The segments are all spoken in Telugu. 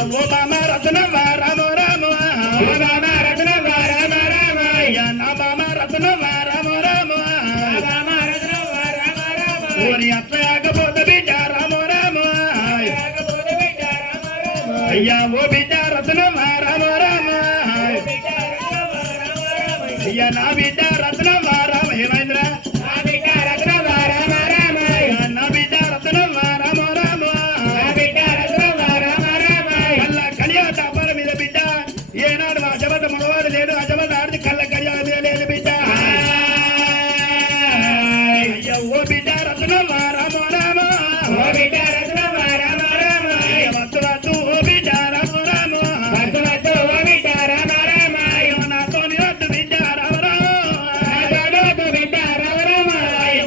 ఓ బామ రత్నమ్మ రామ రామ ఓ బామ రత్నమ్మ రామ రామ నా బామ రత్నమ్మ రామ రామ బామ రత్నమ్మ రామ రామ ఓరి అట్లయాకపోతే బిడ్డ రామ రామ అయ్యా ఓ బిడ్డ రత్నమ్మ రామ రామ అయ్యా నా బిడ్డ రత్నమ్మ రామ ఏమైందిరా నా బిడ్డ రత్నమ్మ రామ రామ నా బిడ్డ రత్నమ్మ రామ రామ నా బిడ్డ రత్నమ్మ రామ రామ కళ్ళ కలియా తాపాల మీద బిడ్డ ఏనాడు అజబద్ద మగవాడు లేడు అజబద్ద ఆడిది కళ్ళ కలియా మీద లేదు బిడ్డ అయ్యా ఓ బిడ్డ రత్నమ్మ రామ రామ ఓ బిడ్డ రత్నమ్మ రామ రామ వద్దు వద్దు ఓ బిడ్డ రామ రామ వద్దు వద్దు ఓ బిడ్డ రామ రామ నాతో వద్దు బిడ్డ రామ రామ నాతో బిడ్డ రామ రామ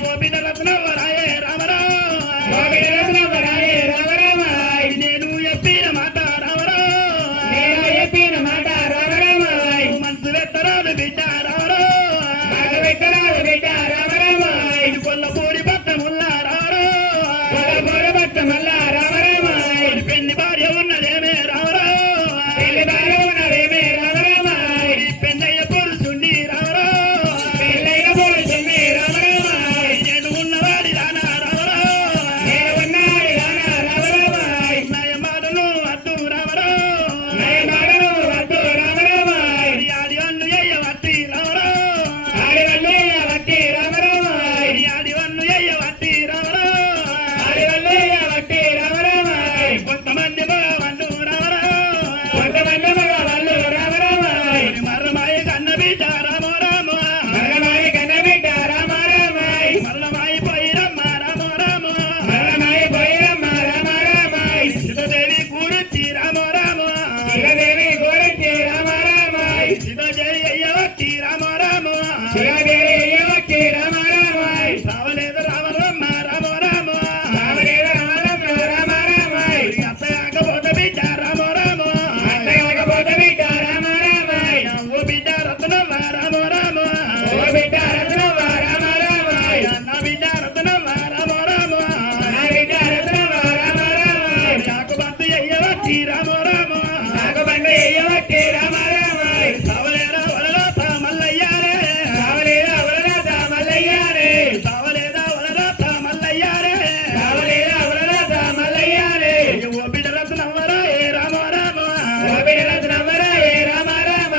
ఓ బిడ్డ రత్నమ్మ రాయే రామ రామ ఓ బిడ్డ రత్నమ్మ రాయే రామ రామ నేను చెప్పిన మాట రామ రామ నేను చెప్పిన మాట రామ రామ మనసు పెట్టరాదు బిడ్డ రామ రామ మనసు పెట్టరాదు బిడ్డ రామ రామ ఇది కొల్లపూరి పట్టముల్లా రామ రామ కొల్లపూరి పట్టముల్లా రామ రామ పెళ్లి భార్య ఉన్నదేమే రామ రామ పెళ్లి భార్య ఉన్నదేమే రామ రామ పెన్నయ్య పొరుచుండి రామ రామ పెళ్ళైన పొరుచుండి రామ రామ నేను ఉన్నవాడి రానా రామ రామ నేను ఉన్నవాడి రానా రామ రామ నయ మాటలు వద్దు రామ రామ నయ మాటలు వద్దు రామ రామ ఆడి వన్ను ఎయ్య వట్టి రామ రామ ఆడి వన్ను ఎయ్య వట్టి రామ రామ ఆడి వన్ను ఎయ్య వట్టి రామ రామ ఆడి వన్ను ఎయ్య వట్టి రామ రామ కొంతమంది మగవాళ్ళు రామ రామ కొంతమంది మగవాళ్ళు రామ రామ మరమాయ కన్న బిడ్డ రామ రామ మరమాయ కన్న బిడ్డ రామ రామ మరమాయ పోయిరమ్మ రామ రామ మరమాయ పోయిరమ్మ రామ రామ సీతాదేవి గురించి రామ రామ సీతాదేవి గురించి రామ రామ సీతాదేవి అయ్యవట్టి రామ రామ సీతాదేవి అయ్యవట్టి రామ రామ రావలేదు రామ రామ రామ రామ రావలేదు రామ రామ రామ అత్తయాకపోతే బిడ్డ రామ రామ అత్తయాకపోతే బిడ్డ రామ రామ ఓ బిడ్డ రత్నమ్మ రామ రామ ఓ బిడ్డ రత్నమ్మ రామ రామ నా బిడ్డ రత్నమ్మ రామ రామ నా బిడ్డ రత్నమ్మ రామ రామ నాకు బంధు అయ్యవట్టి రామ రామ నాకు బంధు అయ్యవట్టి రామ రామ సావలేదా వలరాత మల్లయ్యారే సావలేదా వలరాత మల్లయ్యారే సావలేదా వలరాత మల్లయ్యారే సావలేదా వలరాత మల్లయ్యారే ఓ బిడ్డ రత్నమ్మ రాయే రామ రామ ఓ బిడ్డ రత్నమ్మ రాయే రామ రామ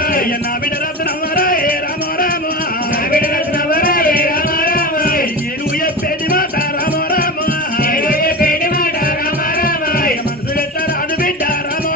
నా బిడ్డ రత్నమ్మ రాయే రామ రామ నా బిడ్డ రత్నమ్మ రాయే రామ రామ నేను చెప్పేది మాట రామ రామ నేను చెప్పేది మాట రామ రామ మనసు పెట్టరాదు బిడ్డ రామ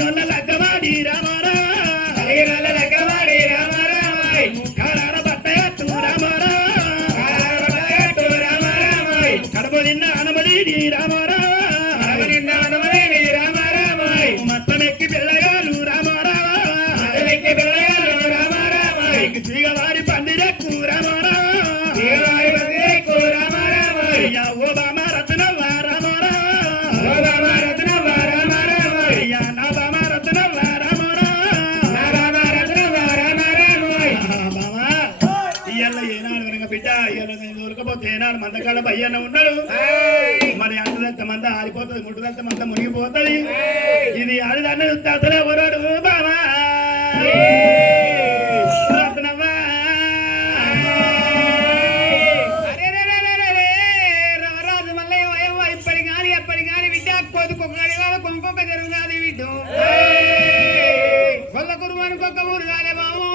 కలిగినొల్ల లగ్గమాడి రామారా కలిగినొల్ల లగ్గమాడి రామారా కారార బట్టయత్తు రామారా కడుపు నిన్న అనబడి రామారా కడుపు నిన్న అనబడి రామారా మత్తమెక్కి పిల్లగాలు రామారా మత్తమెక్కి పిల్లగాలు రామారా తీగవారి పందిరెక్కు రామారా తీగవారి పందిరెక్కు రామారా ఓ బామ రత్నవ్వ రామారా ఓ బామ రత్నవ్వ రామారా నా బామ రత్నవ్వ రామారా నా బామ రత్నవ్వ రామారా బామ ఇయ్యాల ఏనాడు కనుక బిడ్డ ఇయ్యాల దొరకపోతే ఏనాడు మందకాడ పయ్యన్న ఉన్నాడు మరి అంటదంత మంద ఆరిపోతుంది ముట్టుదంత మంద మునిగిపోతుంది ఇది ఆడిదాన్ని అసలే వరాడు బామా రాజు మల్లయ్య ఇప్పటి కానీ ఎప్పటి కానీ విద్య కోతుకొక్కడి కొంకొక్క జరుగుతుంది విడ్డు కొల్ల కురువాని కొక్క ఊరు కాలే బాము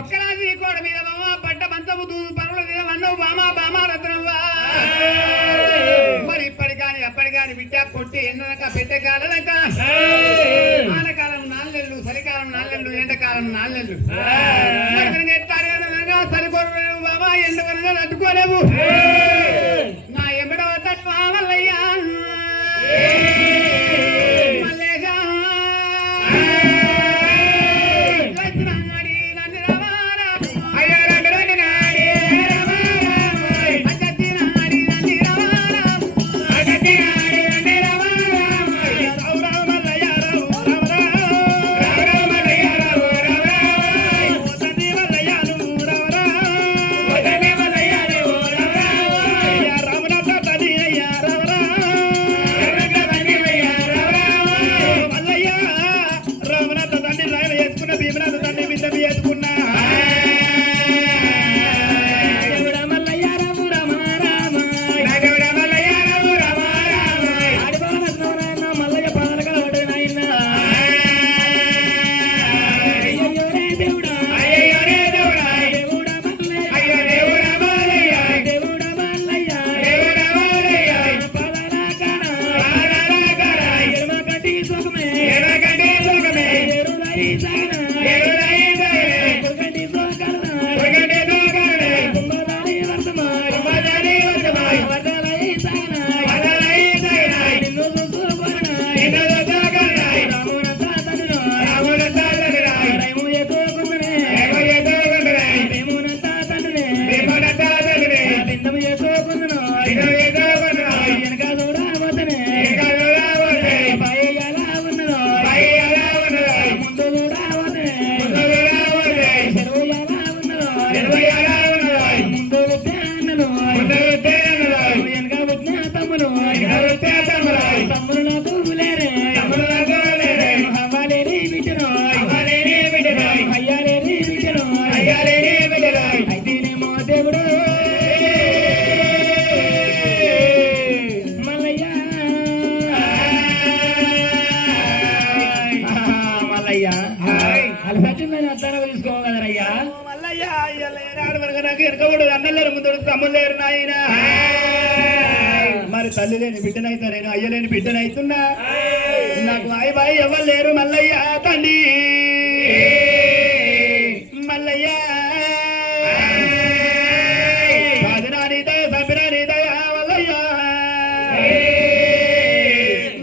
ఒక్కరాజు ఈ కోడ మీద బామ పట్ట మంచము దూదు పరువుల మీద అన్నవు బామా బామా రత్నవ్వా మరి ఇప్పటి కానీ ఎప్పటి కానీ విద్య కొట్టి ఎన్నక పెట్టే కాలనక ఆనకాలం 4 నెలలు చలికాలం 4 నెలలు ఎండకాలం 4 నెలలు చలిపోరు బాబా ఎండవల్ల అడ్డుకోలేవు నా ఎంబడో తత్వ మల్లయ్యా మల్లేశా మరి తల్లి లేని బిడ్డనైతే నేను అయ్యలేని బిడ్డనైతున్నా నాకు బాయ్ బాయ్ ఎవరు లేరు మల్లయ్య తండ్రి మల్లయ్య సాధనానిదయ సభిరానిదయ మల్లయ్య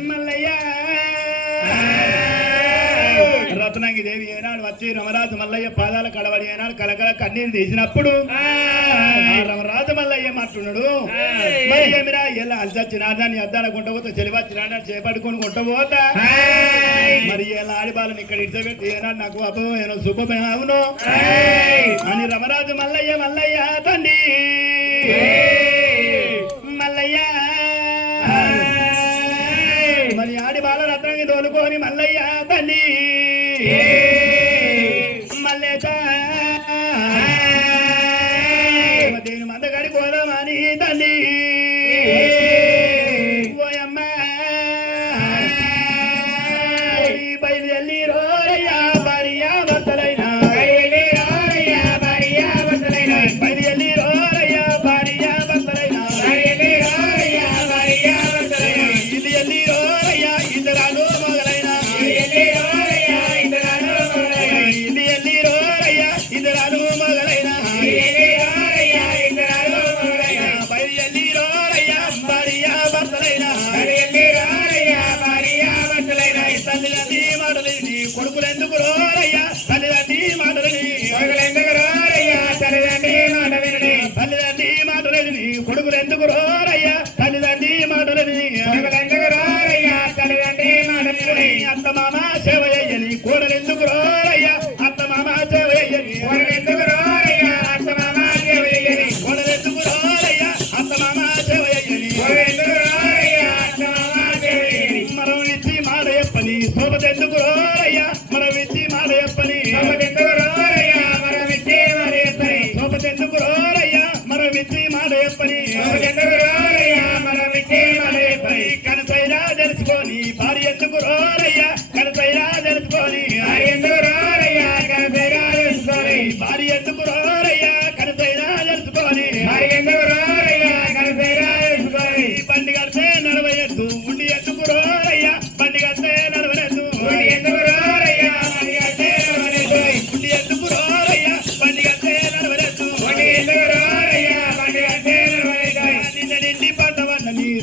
మల్లయ్య రత్నంగి దేవి ఏనాడు వచ్చి రమరాజు మల్లయ్య పాదాల కడవడి ఏనాడు కలకల కన్నీరు తీసినప్పుడు రమరాజు మల్లయ్య మాట్లాడు మరి ఏమిరా ఎలా అల్చచ్చినాదాన్ని అద్దాల కొంటపోతా చెలివచ్చినాడా చేపట్టుకొని కొంటపోతా మరి ఎలా ఆడిబాలను ఇక్కడ ఇడ్చబెట్టి ఏనాడు నాకు అభవం ఏనో శుభమే అవును అని రమరాజు మల్లయ్య మల్లయ్య తండ్రి మల్లయ్య మరి ఆడిబాల రత్నంగి తోలుకొని మల్లయ్య తండ్రి మల్లెత దేని మంద గడిపోదామని తండ్రి ఓయమ్మ బయలుదేరి రోరయ్యా భార్యా భర్తలైన బయలుదేరి రోరయ్యా భార్యా భర్తలైన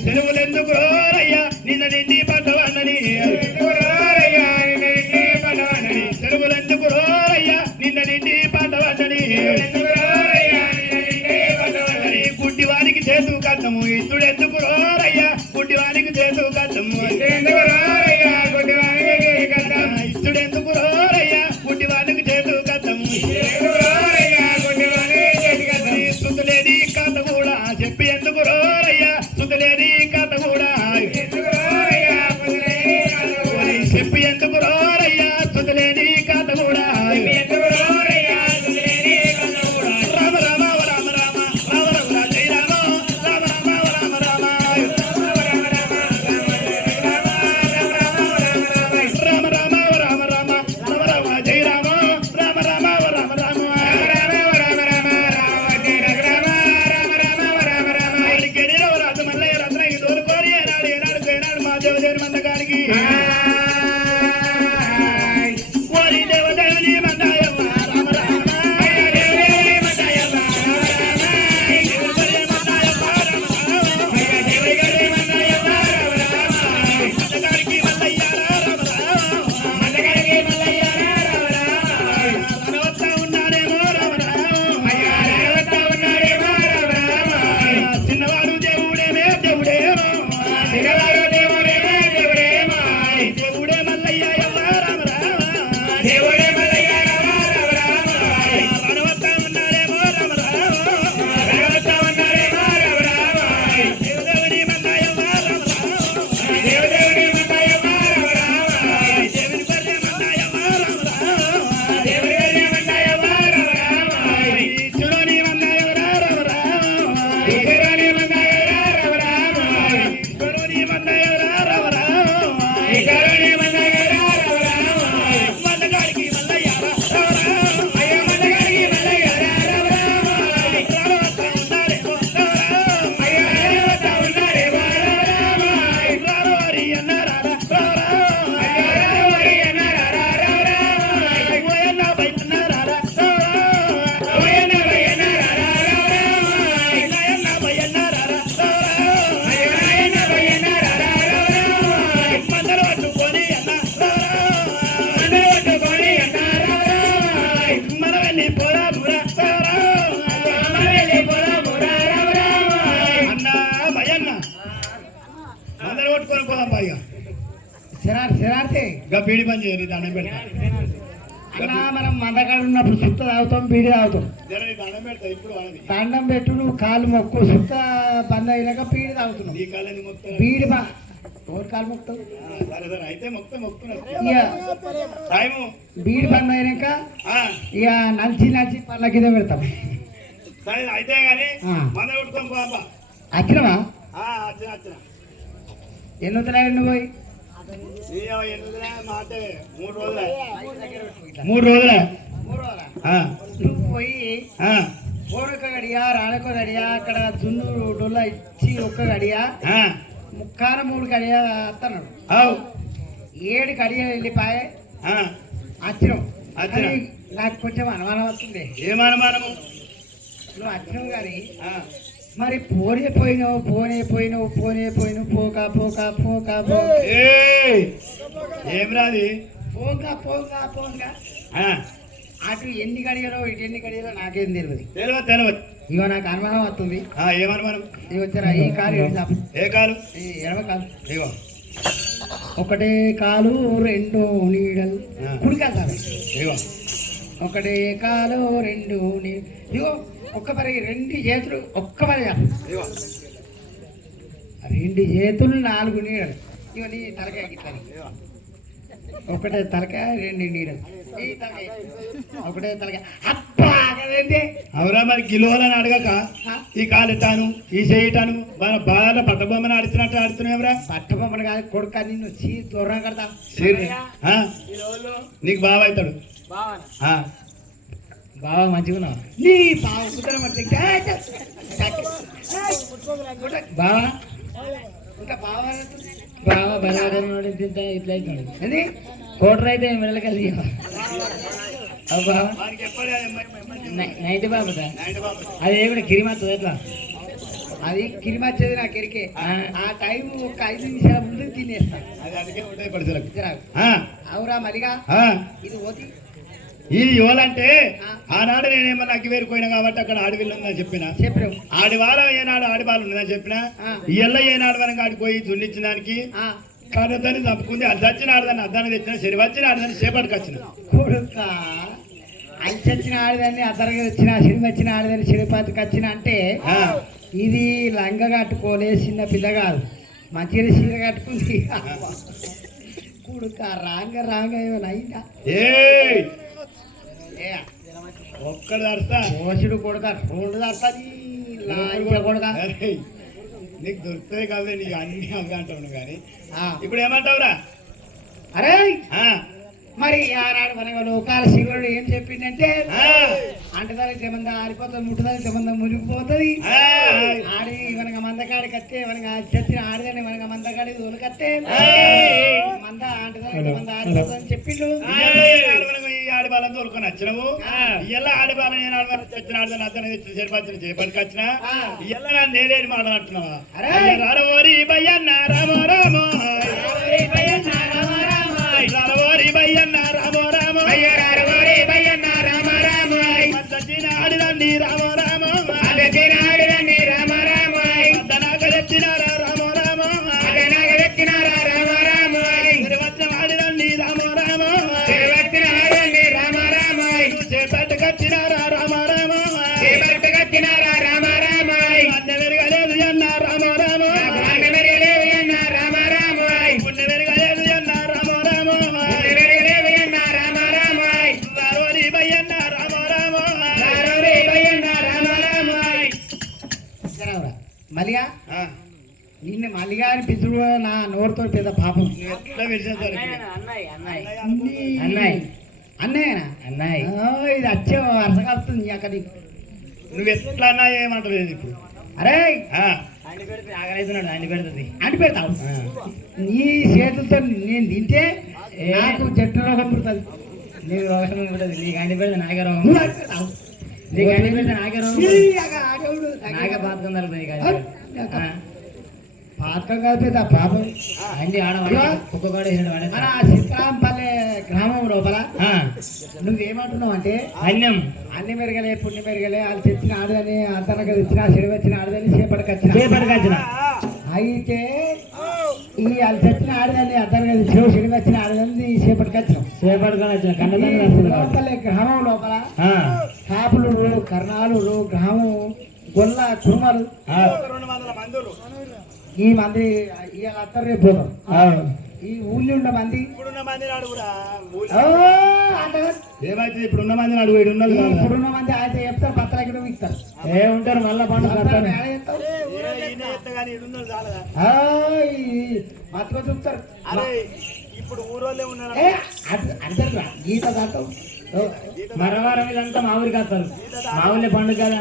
చెరువులెందుకు రోరయ్యా నిన్న నిండి పడ్డవన్నని చెరువులెందుకు రోరయ్యా నిన్న నిండి పడ్డవన్నని గుడ్డివానికి చేతు కట్టము ఇస్తుడెందుకు రోరయ్యా గుడ్డివానికి చేతు కట్టము ఇస్తుడెందుకు రోరయ్యా గుడ్డివానికి చేతు కట్టము సుతులేని కథ కూడా చెప్పి ఎందుకు రోరయ్యా సుతులేని కథ కూడా చెప్పి ఎందుకు రోరయ్యా సుతులేని కథ కూడా రామ రామ రామ రామ రామ రామ జయ రామ రామ రామ రామ రామ రామ రామ రామ రామ రామ జయ రామ రామ రామ రామ రామ మందగారికి ఓరి దేవదేవుని మందాయమ్మ రామ రామ దేవదేవుని మందాయమ్మ మందగారికి మల్లయ్య రామ రామ మందగారికి మల్లయ్య రామ రామ వస్తా ఉన్నాడేమో రామ రామ వస్తా ఉన్నాడేమో రామ రామ చిన్నవాడు దేవుడేమే దేవుడేమో చిన్నవాడు దేవుడేమే దేవుడేమో దేవుడే మల్లయ్య రామ రామ దేవుడే మల్లయ్య రామ రామ వనవస్తా ఉన్నాడేమో రామ రామ వనవస్తా ఉన్నాడేమో రామ రామ దేవదేవుని మందాయమ్మ రామ రామ దేవదేవుని మందాయమ్మ రామ రామ దేవుని పర్య మందాయమ్మ రామ రామ దేవుని పర్య మందాయమ్మ రామ రామ ఈశ్వరుని మందాయమ్మ రామ రామ ఈశ్వరుని మందాయమ్మ రామ రామ ఈశ్వరుని మందాయమ్మ రామ రామ ఈశ్వరుని మందాయమ్మ రామ రామ మందగారికి మల్లయ్య రామ రామ అయ్య మందగారికి మల్లయ్య రామ రామ వస్తా ఉన్నాడేమో రామ రామ అయ్య వస్తా ఉన్నాడేమో రామ రామ రారవారి అన్నారా రామ రామ అయ్య రారవారి అన్నారా రామ రామ ఓయన్న బయన్నారా రామ రామ ఓయన్న బయన్నారా రామ రామ నాయన్న బయన్నారా రామ రామ అయ్య నాయన్న బయన్నారా రామ రామ మందరు పట్టుకొని అన్న రామ మందరు పట్టుకొని అన్న రామ మన వెళ్ళి పోరా బురా రామ మన వెళ్ళి పోరా బురా రామ రామ అన్న భయన్న అందరూ కొట్టుకొని పోదాం పైగా శరార్థే ఇంకా బీడి పని చేయరు దండం పెడతా అన్నా మనం మందకాడ ఉన్నప్పుడు సుత్త తాగుతాం బీడి తాగుతాం జర నీ దండం పెడతా ఇప్పుడు వాళ్ళది దండం పెట్టు నువ్వు కాలు మొక్కు సుత్త బంద్ అయినాక బీడి తాగుతున్నావు ఈ కాలని మొత్తం బీడి బా ఎవరు కాలు మొక్కుతావు సరే సరే అయితే మొత్తం మొక్కుతున్నా ఇక టైము బీడి బంద్ అయినాక ఆ, ఇక నలిచి నలిచి పళ్ళ కింద పెడతాం సరే అయితే కానీ ఆ. మంద కొట్టుకొని పోపా వచ్చినవా వచ్చిన వచ్చిన ఎన్ని వద్దులే నువ్వు పోయి ఎనిమిదిలే మాట 3 రోజులే 3 రోజులే నువ్వు పోయి ఓడొక్క గడియా రాడొక్క గడియా అక్కడ జున్ను డొల్ల ఇచ్చి ఒక్క గడియా ముక్కాన 3 గడియా వస్తున్నాడు 7 గడియలు వెళ్ళిపోయి వచ్చినావు వచ్చినా. అది నాకు కొంచెం అనుమానం వస్తుంది ఏమనుమానము నువ్వు వచ్చినావు కానీ మరి పోనే పోయినావు పోక ఏయ్, ఏం రాది పోగా అటు ఎన్ని గడియలో ఇటు ఎన్ని గడియలో నాకేం తెలియదు తెలియదు ఇగో నాకు అనుమానం వస్తుంది ఏమనుమానం ఇవి వచ్చారా ఈ కాలు ఇటు చాపు. ఏ కాలు ఈ ఎడమ కాలు ఇగో ఒకటే కాలు 2 నీడలు కుడికాలు సార్ ఇగో ఒకటే కాలు 2 ఇగో ఒక్క పరి 2 చేతులు ఒక్క పరి ఇగో 2 చేతులు 4 నీడలు ఇగో నీ తలకాయ గిట్ల ఒకటే తలకాయ 2 నీడలు ఈ తలకాయ ఒకటే తలకాయ అబ్బా అదేంటి అవురా మరి కిలోలని అడగక ఈ కాలు ఎట్టాను ఈ చేయటాను మన బాగా పట్టబొమ్మని ఆడుతున్నట్టు ఆడుతున్నావురా పట్టబొమ్మను కాదు కొడుక నిన్ను దూరం కడతా నీకు బాగా అవుతాడు బాగా మంచిగా ఉన్నావు నీ బావ కుదర బావా ఇంకా బావా బావా బలవాడు ఇట్లా అవుతున్నాడు అది కోటర్ అయితే మెడలకెళ్ళి బావా నైట్ బాబుదా అది ఏమిటి గిరిమాత ఎట్లా అది కిరిమచ్చేది నాకు ఎరికే ఆ టైం ఒక 5 నిమిషాల ముందు తినేస్తాను అది అందుకే ఉంటాయి పడిసలకు అవురా మరిగా ఇది పోతి ఇది ఇవ్వాలంటే ఆనాడు నేనేమన్నా అగ్గి వేరుకోయినా కాబట్టి అక్కడ ఆడవిల్లు ఉందని చెప్పిన చెప్పావు ఆడివాళ్ళ ఏనాడు ఆడివాళ్ళు ఉన్నదని చెప్పిన ఇళ్ళ ఏనాడు వరకు ఆడిపోయి దున్నిచ్చిన దానికి కడదని చంపుకుంది అది చచ్చిన ఆడదాన్ని అద్దాన్ని తెచ్చిన సరి వచ్చిన ఆడదాన్ని చేపట్టుకు వచ్చిన కొడుక అంచొచ్చిన ఆడదాన్ని అద్దరగా వచ్చిన సినిమా వచ్చిన ఆడదాన్ని సిరిపాతికి వచ్చిన అంటే ఇది లంగ కట్టుకోలే చిన్న పిల్ల కాదు మంచిగా చీర కట్టుకుంది కొడుక రాంగ ఏమైనా అయిందా ఒక్కడు దర్శా మోసుడు కొడుక రెండు దర్శది కొడుక నీకు దొరుకుతాయి కాదు నీకు అన్ని అవగా అంటావు కానీ ఇప్పుడు ఏమంటావురా అరే మరి ఆనాడు మన లోకాల శివుడు ఏం చెప్పిందంటే అంటదానికి సంబంధం ఆడిపోతుంది ముట్టదానికి సంబంధం మునిగిపోతుంది ఆడి మనక మందకాడికి వస్తే మనకి చచ్చిన ఆడదని మనక మందకాడికి దొలకత్తే మంద అంటదానికి సంబంధం ఆడిపోతుందని చెప్పిండు ఆడిపాలని తోలుకొని వచ్చినావు ఇలా ఆడిపాలని నేను ఆడవాళ్ళని చచ్చిన ఆడదాన్ని అతను తెచ్చిన సరిపచ్చిన చేపడికి వచ్చిన ఇలా నన్ను నేనేది మాట్లాడుతున్నావా రారవోరి బయ్యన్న రామో రామో రారవోరి బయ్యన్న రామో రామో రారవోరి బయ్యన్న రామో రామో చచ్చిన ఆడిదండి రామో రామో ఆడిదండి రామో రామో అద్దనాక తెచ్చినారా రామో రామో అద్దనాక తెచ్చినారా రామో రామో వచ్చిన ఆడిదండి రామో రామో చేపట్టుకొచ్చినారా రామ రామ చేపట్టుకొచ్చినారా రామ రామ అన్న వెరగలేదు అన్న రామ రామ అన్న వెరగలేదు అన్న రామ రామ పుణ్య వెరగలేదు అన్న రామ రామ వెరగలేదు అన్న రామ రామ రారోరి బయ్యన్న రామ రామ రారోరి బయ్యన్న రామ రామ మలిగా నిన్ను మల్లిగా అని పిచ్చుడు నా నోరుతో పెద్ద పాపం ఎట్లా విడిచేస్తారు అన్నయ్య అన్నయ్యనా అన్నయ్య ఇది వచ్చే వరుస కలుపుతుంది అక్కడ నువ్వు ఎట్లా అన్నా ఏమంటలేదు ఇప్పుడు అరే అండి పెడితే ఆగలేదున్నాడు అండి పెడుతుంది అంటి పెడతావు నీ చేతులతో నేను తింటే నాకు చెట్టు రోగం పుడుతుంది నీకు రోగం పుడుతుంది నీకు అండి పెడితే నాకే రోగం నీకు అండి పెడితే నాకే రోగం నాకే బాధకం తగ్గుతుంది పాతకం కాదు పెద్ద పాపం అండి ఆడవాడు మన సీతారాంపల్లె గ్రామం లోపల నువ్వేమంటున్నావు అంటే అన్ని మెరగలే పుణ్య మెరగలే వాళ్ళు తెచ్చిన ఆడదని అతనకు తెచ్చిన చెడు వచ్చిన ఆడదని చేపట్టుకొచ్చిన అయితే ఈ వాళ్ళు తెచ్చిన ఆడదని అతనకు చెడు చెడు వచ్చిన ఆడదని చేపట్టుకొచ్చిన లోపలే గ్రామం లోపల కాపులు కర్ణాలు గ్రామం గొల్ల కురుమలు ఈ మంది ఇవాళ అత్తరు రేపు పోతాం ఈ ఊళ్ళో ఉన్న మంది ఏమైతే ఇప్పుడున్న మంది అడుగు ఇప్పుడున్న మంది అయితే చెప్తారు పత్తలు ఎక్కడ ఇస్తారు ఏముంటారు మళ్ళా పంట మత్తుగా చూపుతారు ఇప్పుడు ఊరోళ్ళే ఉన్నారు అంటారు గీత దాంతో మరవారం ఇదంతా మా ఊరికి వస్తారు మా ఊళ్ళే పండుగ కదా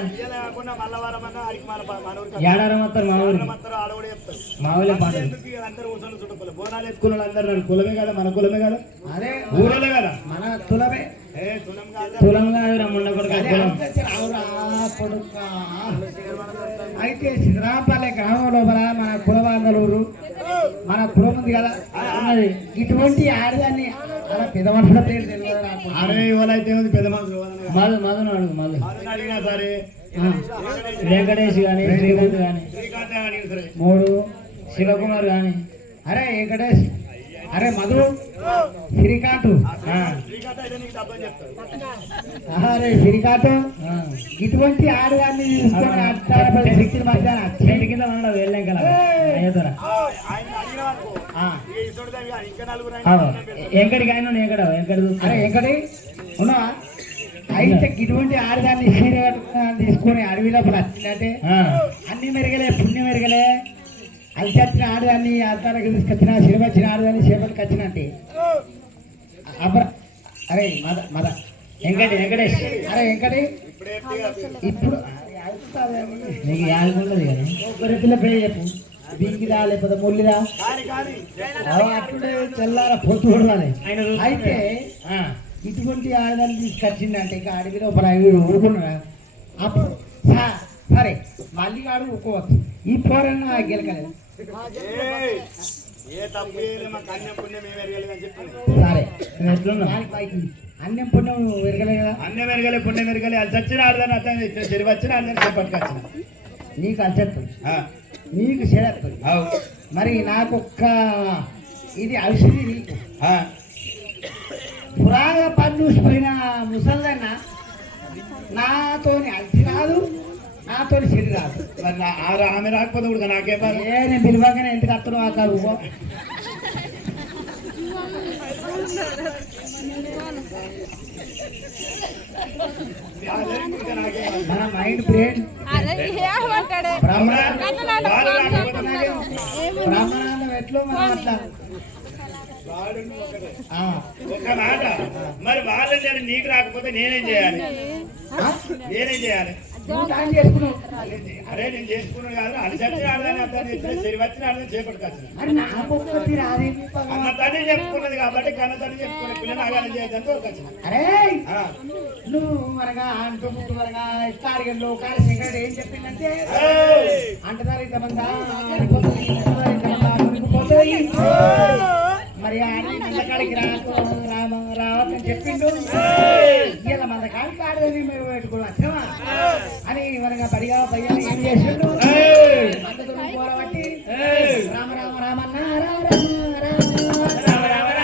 ఏడారం వస్తారు మా ఊళ్ళే పండుగ బోనాలు ఎత్తుకున్న అందరు కులమే కదా మన కులమే కదా అదే ఊరోళ్ళే కదా మన తులమే తులం కాదు మొన్న కొడుక అయితే సిద్ధరాంపల్లె గ్రామం లోపల మన కులవాందలూరు మన కులం ఉంది కదా ఉన్నది ఇటువంటి ఆడదాన్ని అలా పెద్ద మనుషుల పేరు తెలియదు అరే ఇవాళైతే పెద్ద మనుషులు మధును అడుగు మధు అడిగినా సరే వెంకటేష్ కానీ శ్రీకాంత్ కానీ 3 శివకుమార్ కానీ అరే వెంకటేష్ అరే మధు శ్రీకాంత్ అరే శ్రీకాంత్ ఇటువంటి ఆడదాన్ని తీసుకొని అట్టాడపడి శక్తుల మధ్య కింద ఉండదు వెళ్ళాం కదా ఎంకడికి ఆయన అరే ఎంకడి ఉన్నావా అయితే ఇటువంటి ఆడదాన్ని సీర తీసుకొని అడవిలో వచ్చిందంటే అన్ని మెరగలే పుణ్యం మెరగలే అది చచ్చిన ఆడదాన్ని అర్థానికి తీసుకొచ్చిన సిరివచ్చిన ఆడదాన్ని చేపట్టుకు వచ్చినట్టే అరే మద వెంకటేష్ అరే వెంకటి ఇప్పుడు నీకు యాదకుండదు కదా ఒకరి పిల్ల పేరు చెప్పు బీగిదా లేకపోతే ముల్లిదా అట్లే తెల్లార పొత్తు కొడాలి అయితే ఇటువంటి ఆడదాన్ని తీసుకొచ్చిందంటే ఇక అడవిలో ఒక 5 ఊరుకున్నా అప్పుడు సరే మళ్ళీ ఆడు ఊకోవచ్చు ఈ పోరన్న గెలకలేదు ఏ తప్పు చేయలే, మా కన్యం పుణ్యం ఏమి ఎరగలేదు అని చెప్పాను. సరే దానికి పైకి అన్నం పుణ్యం విరగలే కదా. అన్నం ఎరగలే, పుణ్యం ఎరగలే, అది చచ్చిన ఆడదాన్ని అతను చెరువు వచ్చిన ఆడదాన్ని చేపట్టుకొచ్చిన. నీకు అల్చెత్తుంది, నీకు చెడెత్తుంది. మరి నాకొక్క ఇది ఔషధి నీకు. పురాగా పని చూసిపోయిన ముసలన్న నాతోని అలసి రాదు, నాతోని చెడు రాదు. మరి ఆమె రాకపోతే కూడా నాకే బాధ. నేను పిలవగానే ఎందుకు వస్తున్నావు అక్కడ మన మైండ్ బ్రెయిన్ బ్రహ్మానందం ఎట్లో మనం అట్లా ఒక్క మాట, మరి వాళ్ళు నీకు రాకపోతే నేనేం చేయాలి? నేనేం చేయాలి? చేసుకున్నావు. అరే నేను చేసుకున్నాను కాదు, అది చచ్చిన ఆడదాన్ని అర్థం సరి వచ్చిన ఆడదాన్ని చేపట్టుకొచ్చిన. అన్న తల్లి చెప్పుకున్నది కాబట్టి కన్న తల్లి చెప్పుకునే పిల్లలు ఆగాలి చేయడానికి వచ్చిన. అరే నువ్వు మనగా అంటూ ముందు మనగా ఇష్టాడిగల్లో కాలి సెక్రటరీ ఏం చెప్పిందంటే అంటదారు ఇంతమంది మరి అని మందకాడికి రావద్దని చెప్పిండు. ఇలా మందకాడికి ఆడదని మేము పెట్టుకోవడం వచ్చామా అని మనగా పడిగా పయ్యా ఏం చేసిండు మందతో పోరబట్టి రామ రామ రామన్న రామ రామ రామ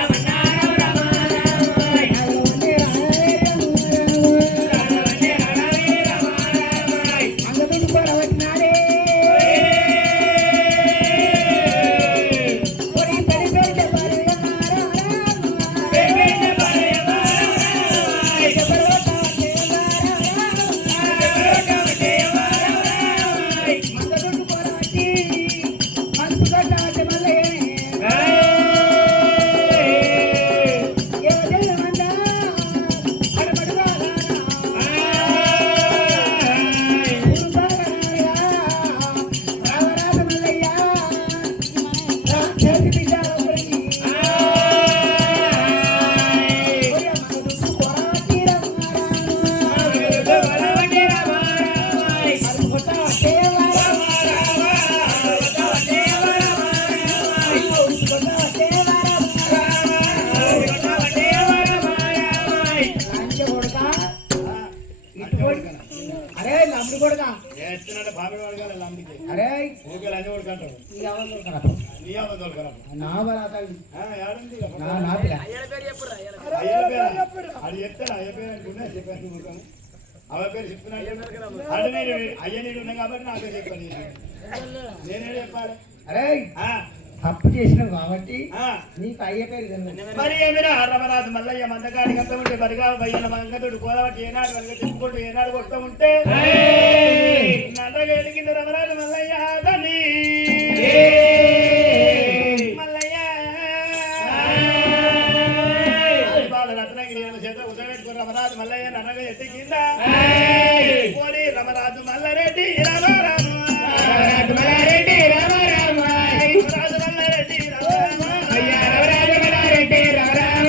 తప్పు చేసినావు కాబట్టి నీకు అయ్యే పేరు మరి ఏమైనా రమరాజు మల్లయ్య మందగాడి గంట ఉంటే బరిగా బయ్యల మంగతుడు కోలబట్టి ఏనాడు వరకు చెప్పుకుంటూ ఏనాడు కొడుతూ ఉంటే నల్లగేడి కింద రమరాజు మల్లయ్య దని మల్లయ్య రత్నగిరి చేత ఉదయపెట్టుకుని రమరాజు మల్లయ్య నన్నగా ఎట్టి కింద పోనీ రమరాజు మల్లారెడ్డి రామారాము మల్లారెడ్డి రామారామ రాజు మల్లారెడ్డి రామారామ రమరాజు మల్లారెడ్డి రామారామ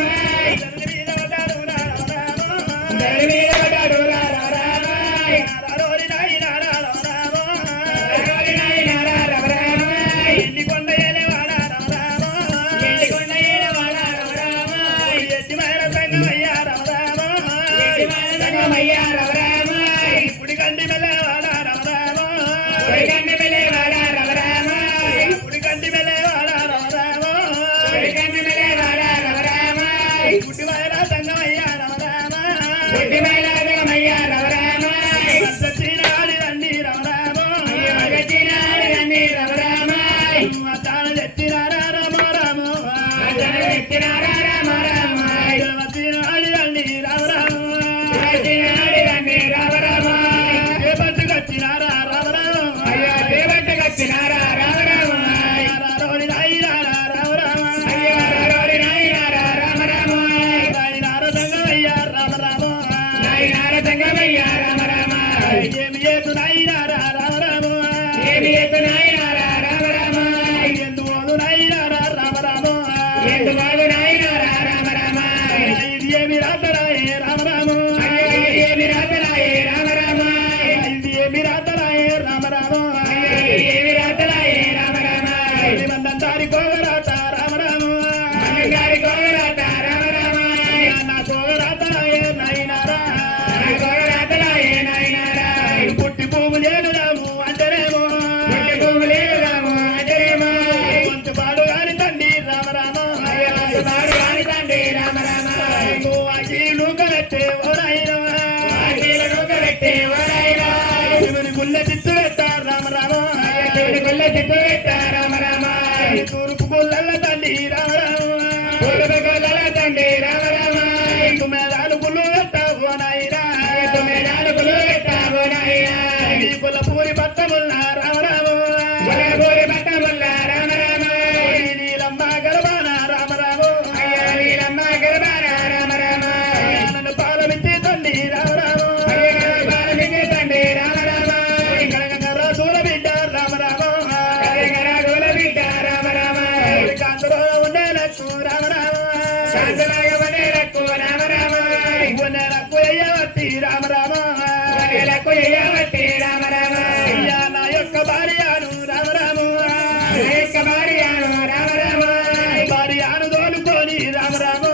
ఎందుకు మందారి కోగరాత రామ రామ గారి గోగరాత రామ రామ నా కోగరాత ఏ నాయనారా గోగరాతలాయే నాయనారా పుట్టి పువ్వు లేను రాము అంటేనేమో పువ్వులేరు రాము అజరేమో కొంచెం పాడు గాని తండ్రి రామ రామ పాడు గాని తండ్రి రామ రామ అజీలు కరెక్టే ఓ నాయన ఆశీలను పెట్టే ఓరాయినా శివుని గుళ్ళ చిత్తు పెట్టారు రామ రామ గుళ్ళ చిత్తు పెట్ట రామ రామ తూర్పు గుళ్ళ తండ్రి రామ రామ గోగల తండ్రి రామ రామ మేళాలు గుళ్ళు పెట్టావు నాయనా మేడాలుగులు పెట్టావు నాయనా కుల పూరి పట్టమున్న రామ రామ గోరి పట్టముల్ల రామ రామ నీలమ్మ గర్భాన రామ రామ వీరమ్మ గర్భాన రామ రామ నన్ను పాలమించి తండ్రి రామ రామ బాలమికి తండ్రి రామ రామ గంగర దూర బిడ్డ రామ రామ గరగరగుల బిడ్డ రామ రామ కాంతలో ఉండే లక్కు రామ రామ శాంతనాగమనేలకు రామ రామ ఉన్నెలకు అయ్యవత్తి రామ రామ వనెలకు ఎయ్యవట్టి రామ రామ అయ్యా నా యొక్క భార్యను రామ రామ అనేక భార్యను రామ రామ భార్యను తోలుకొని రామ రామ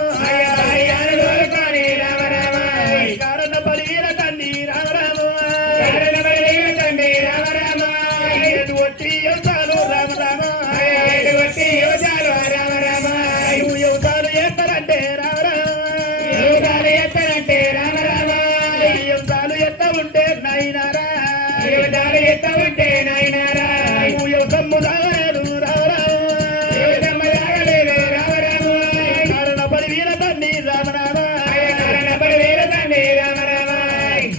భార్యను తోలుకొని రామ రామ కారణ పడిన తండ్రి రామ రామ కారణమై తండ్రి రామ రామ ఏడు ఒట్టి యువతాలు రామ రామ ఎటువంటి యువజాలు రామ రామ యువతాలు ఎక్కడంటే రామ రామ యువజాలు ఎత్తనంటే రామ రామ యువతాలు ఎత్త ఉంటే నాయనారా యువజాలు ఎత్త ఉంటే నాయనారా యువతమ్ము రాగలేదు రామ రామ యువతమ్మ రాగలేదు రామ రామ కారణ పడిన తండ్రి రామ రామ కారణపడి వీర తండ్రి రామ రామ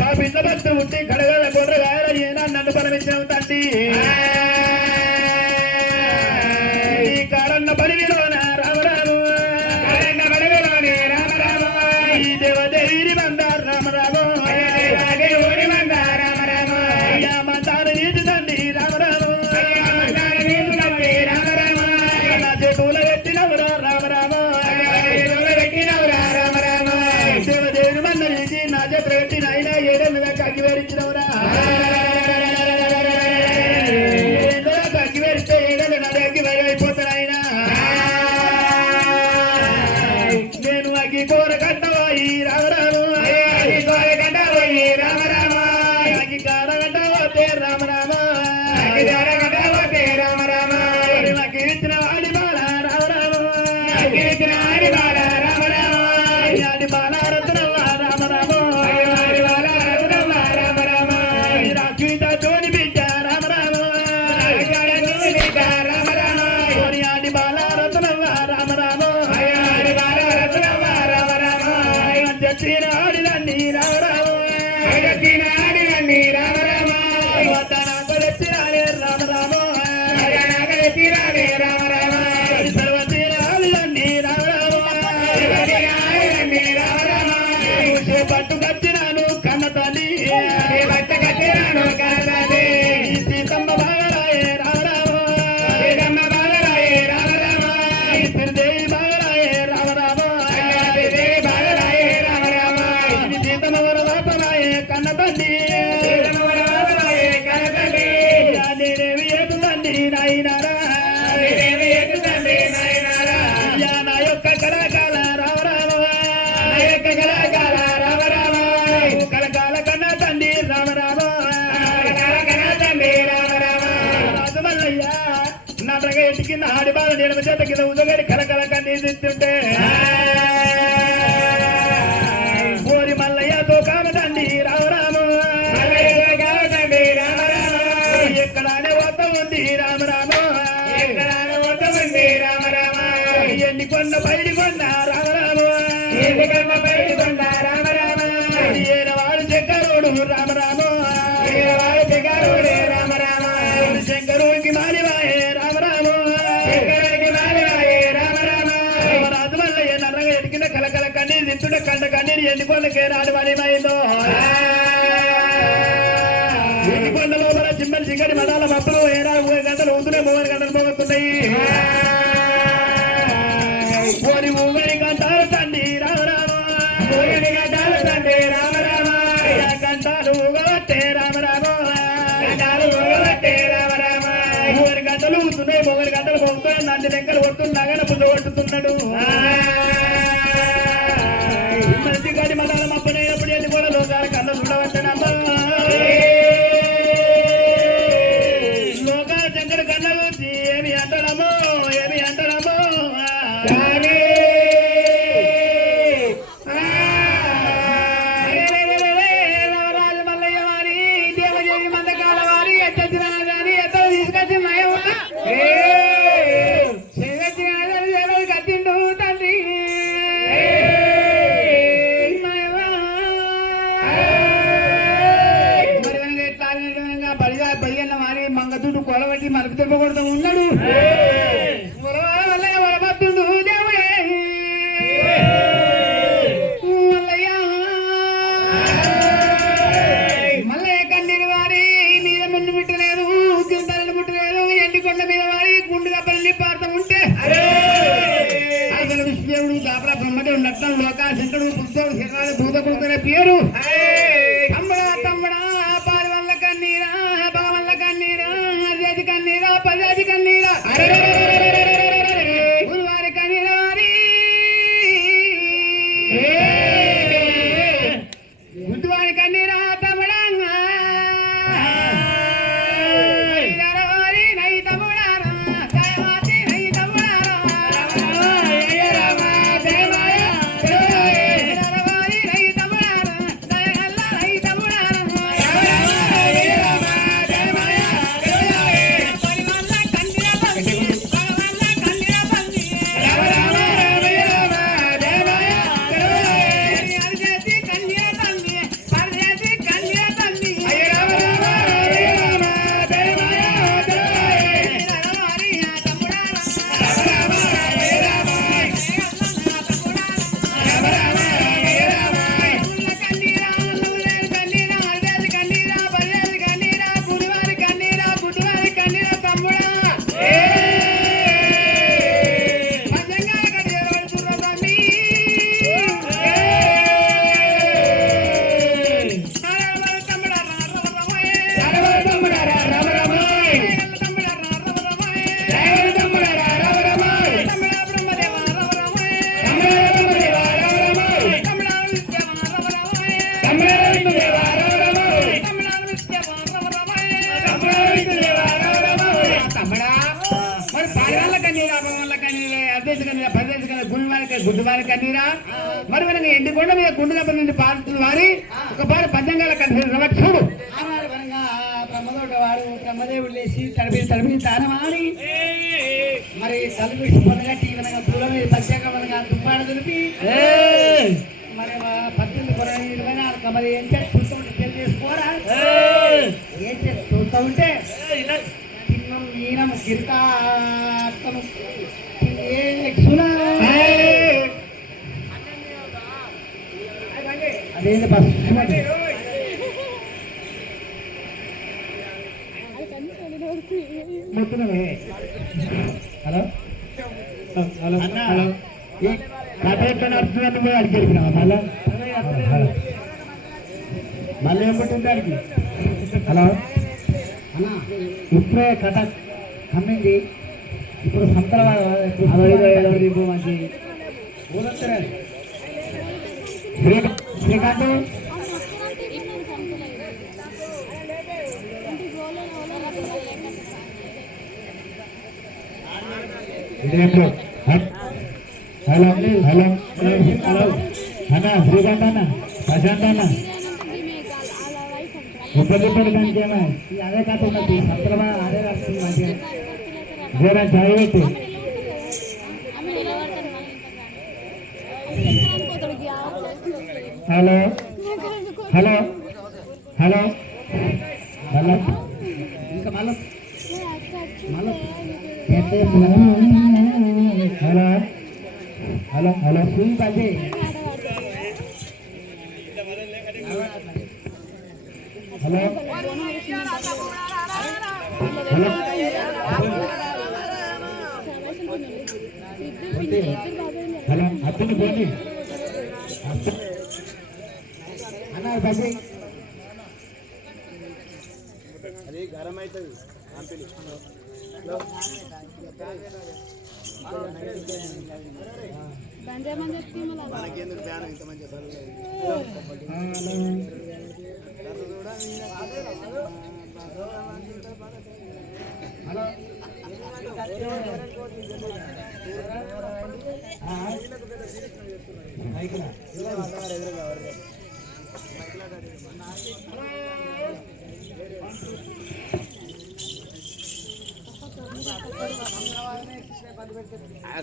పాపించ భక్తు ఉంటే కడగల గొర్రెగాయల ఏనా నన్ను పరమించిన తండ్రి ఈ కారణ పడివిలోన రామ రామ కారణపడిలోనే రామ రామ ఈ దేవదేవిని మందారు రామ రామ దేవుడి మంద రామ రామ అయ్యా మందారు నీటి తండ్రి రామ రామ తండ్రి రామ రామ నా చెట్టుల పెట్టినవరా రామ రామ పెట్టినవురా రామ రామ దేవదేవిని మంద నీటి నా చెట్లు పెట్టి నాయన ఏడేళ్ళుగా కక్కి వేరించినవరా కక్కి వేరిస్తే ఏడేళ్ళు నా దగ్గర అయిపోతానైనా నేను అగ్గి కూర కట్టవాయి రామ రామ గంటపోయి రామ రామ అగ్గి కార కట్టవతే రామ రామ గంటపోతే రామ రామ నాకు ఇచ్చిన వాడి బాల రామ రామ గిరిచిన ఆడి బాల రామ రామ ఆడి బాల రత్నవ్వ రామ రామ ఆడి బాల రఘురామ రామ రామ రాజీత తోని బిడ్డ రామ రామ రామ రామ తోని ఆడి బాల రత్నవ్వ రామ రామ ఆడి బాల రఘురామ రామ రామ తెచ్చిన ఆడిదండి రామ రామ జగతిన ఆడినండి రామ రామ వద్దనాక తెచ్చినాడే రామ రామ తీరాడే రామ రామ సర్వతీర ఆడిదండి రామ రామ జగతిన ఆడినండి రామ రామ పట్టు కట్టినాను కన్న తల్లి భక్త కట్టినాను కాదాదే సీతమ్మ బాగరాయే రామ రామ జగమ్మ బాలరాయే రామ రామ శ్రీదేవి బాగరాయే రామ రామ దేవి బాలరాయే రామ రామ సీతమ్మ వరదాపరాయే కన్న తల్లి బాలరాయే కనతల్లి నేనేమి ఏతుందండి నాయనారా దేవి ఎత్తుతండి నాయనారా అయ్యా నా యొక్క కళాకాల రామ రామ నాయక కళాకార రామ రామ కళకాల కన్నా తండ్రి రామ రామ కళకళ తండ్రి రామ రామ రాజు మల్లయ్య నా ప్రగ ఇంటి కింద ఆడి బాల నిలవ చేత కింద ఉదగడి కళకళ కన్నీ తింటుంటే ఓరి మల్లయ్యతో కామ తండ్రి రామ రామ తండ్రి రామ రామ ఎక్కడానే వద్ద ఉంది రామ రామ ఎక్కడ వద్దమండి రామ రామ ఎన్ని కొన్న పైడి కొన్న రామ రామ ఎందుకమ్మ బయట కొండ రామ రామ ఏనవాడు చక్కరుడు రామ రామ వారు జగారుడే రామ రామ శంకరుడికి మాలివాయే రామ రామ శంకరుడికి మాలవాయే రామ రామ రాజు మల్లయ్య నర్రగా ఎడికిన కలకల కన్నీరు తింటుండే కండ కన్నీరు ఎన్ని కొన్నకే రాడు మలిమైందో ఎన్ని కొండ లోపల చిమ్మని చిక్కడి మదాల మప్పులు ఏడా 3 గంటలు అవుతున్నాయి 3 గంటలు పోగొస్తున్నాయి ఓరి ఊగడి గంటాలు తండ్రి రామ రామ ఊరిని గడ్డాల తండ్రి రామ రామ గంటాలు ఊగవట్టే రామ రామ గడ్డాలు ఊరబట్టే రామ రామ 3 గంటలు అవుతున్నాయి 3 గంటలు పోతున్నాయి నా తండ్రి వెంకలు కొడుతున్నాగా బుద్ధ కొట్టుతున్నాడు మంచి గాడి మళ్ళా మప్పనైనప్పుడు వెళ్ళి కూడా లోకాల కళ్ళ చూడవచ్చనమ్మా లోకాల శంకర కళ్ళ చూసి ఏమి అంటడమో ఏమి అంటడమో రాజు మల్లయ్య వారి దేవదేవి మందకాల వారి ఎత్తొచ్చినా కానీ ఎత్త తీసుకొచ్చి మాయవ్వ కట్టిండు తండ్రి పదిహేను మారి మంగతుడు కొలబట్టి మలుపు తిప్పకూడదు ఉన్నాడు వరబత్తుండు దేవుడే మల్లయ్య కన్నీరు వారి మీద ముందు ముట్టలేదు కిందలు ముట్టలేదు ఎండికొండ మీద వారి గుండు దెబ్బలు పారుతూ ఉంటే విష్ణుదేవుడు దాపరా బ్రహ్మదేవుడు ఉన్నట్టు లోకా శంకరుడు పుస్తకుడు శిఖరాలు భూత కొడుకునే పేరు తమ్ముడా తమ్ముడా పారి వల్ల కన్నీరా బావల్ల కన్నీరా అజాది కన్నీరా పజాది కన్నీరా వారి కన్నీరా వారి బుద్ధువారి కన్నీరా తమ్ముడా నై తమ్ముడారా నై తమ్ముడారా గుడ్డువారి కన్నీరా మరి మనకి ఎండికొండ మీద గుండు దెబ్బ నుండి పాడుతున్న వారి ఒక పాడు పద్యంగాల కన్నీరు చూడు బ్రహ్మదోట వాడు బ్రహ్మదేవుడు లేచి తడిపి తానమాడి మరి తలుపు పొందగట్టి మనగా పూల మీద పద్యంగా మనగా దుబ్బాడ దులిపి మరి 18 మరి ఏం చేసి చూస్తుంటే పెళ్లి చేసుకోరా ఏం చేసి చూస్తూ ఉంటే తిన్నం ఈనం గిరికాత్తము అదేంటి బస్ హలో హలో హలో కథ ఎక్కడ అర్థం పోయి అడిగి గెలిపినావా మళ్ళీ ఏం పట్టింది దానికి హలో అన్నా ఇప్పుడే కథ కమ్మింది ఇప్పుడు సంతల మంచి ఊరొచ్చరాదు శ్రీకాంత్ హలో హలో హలో అన్న శ్రీకాంత్ అన్న ప్రశాంత్ అన్న ఇప్పుడు దానికి ఏమో అదే కథ ఉన్నది సంతల అదే రాస్తుంది మంచిగా జరా చాయ్ పెట్టు హలో హలో హలో హలో ఇంకా మళ్ళీ హలో హలో హలో పది హలో హలో హలో అతని పోండి అన్నారు బసి అది గరం అవుతుంది మనకేందుకు బ్యాన్ ఇంత మంచి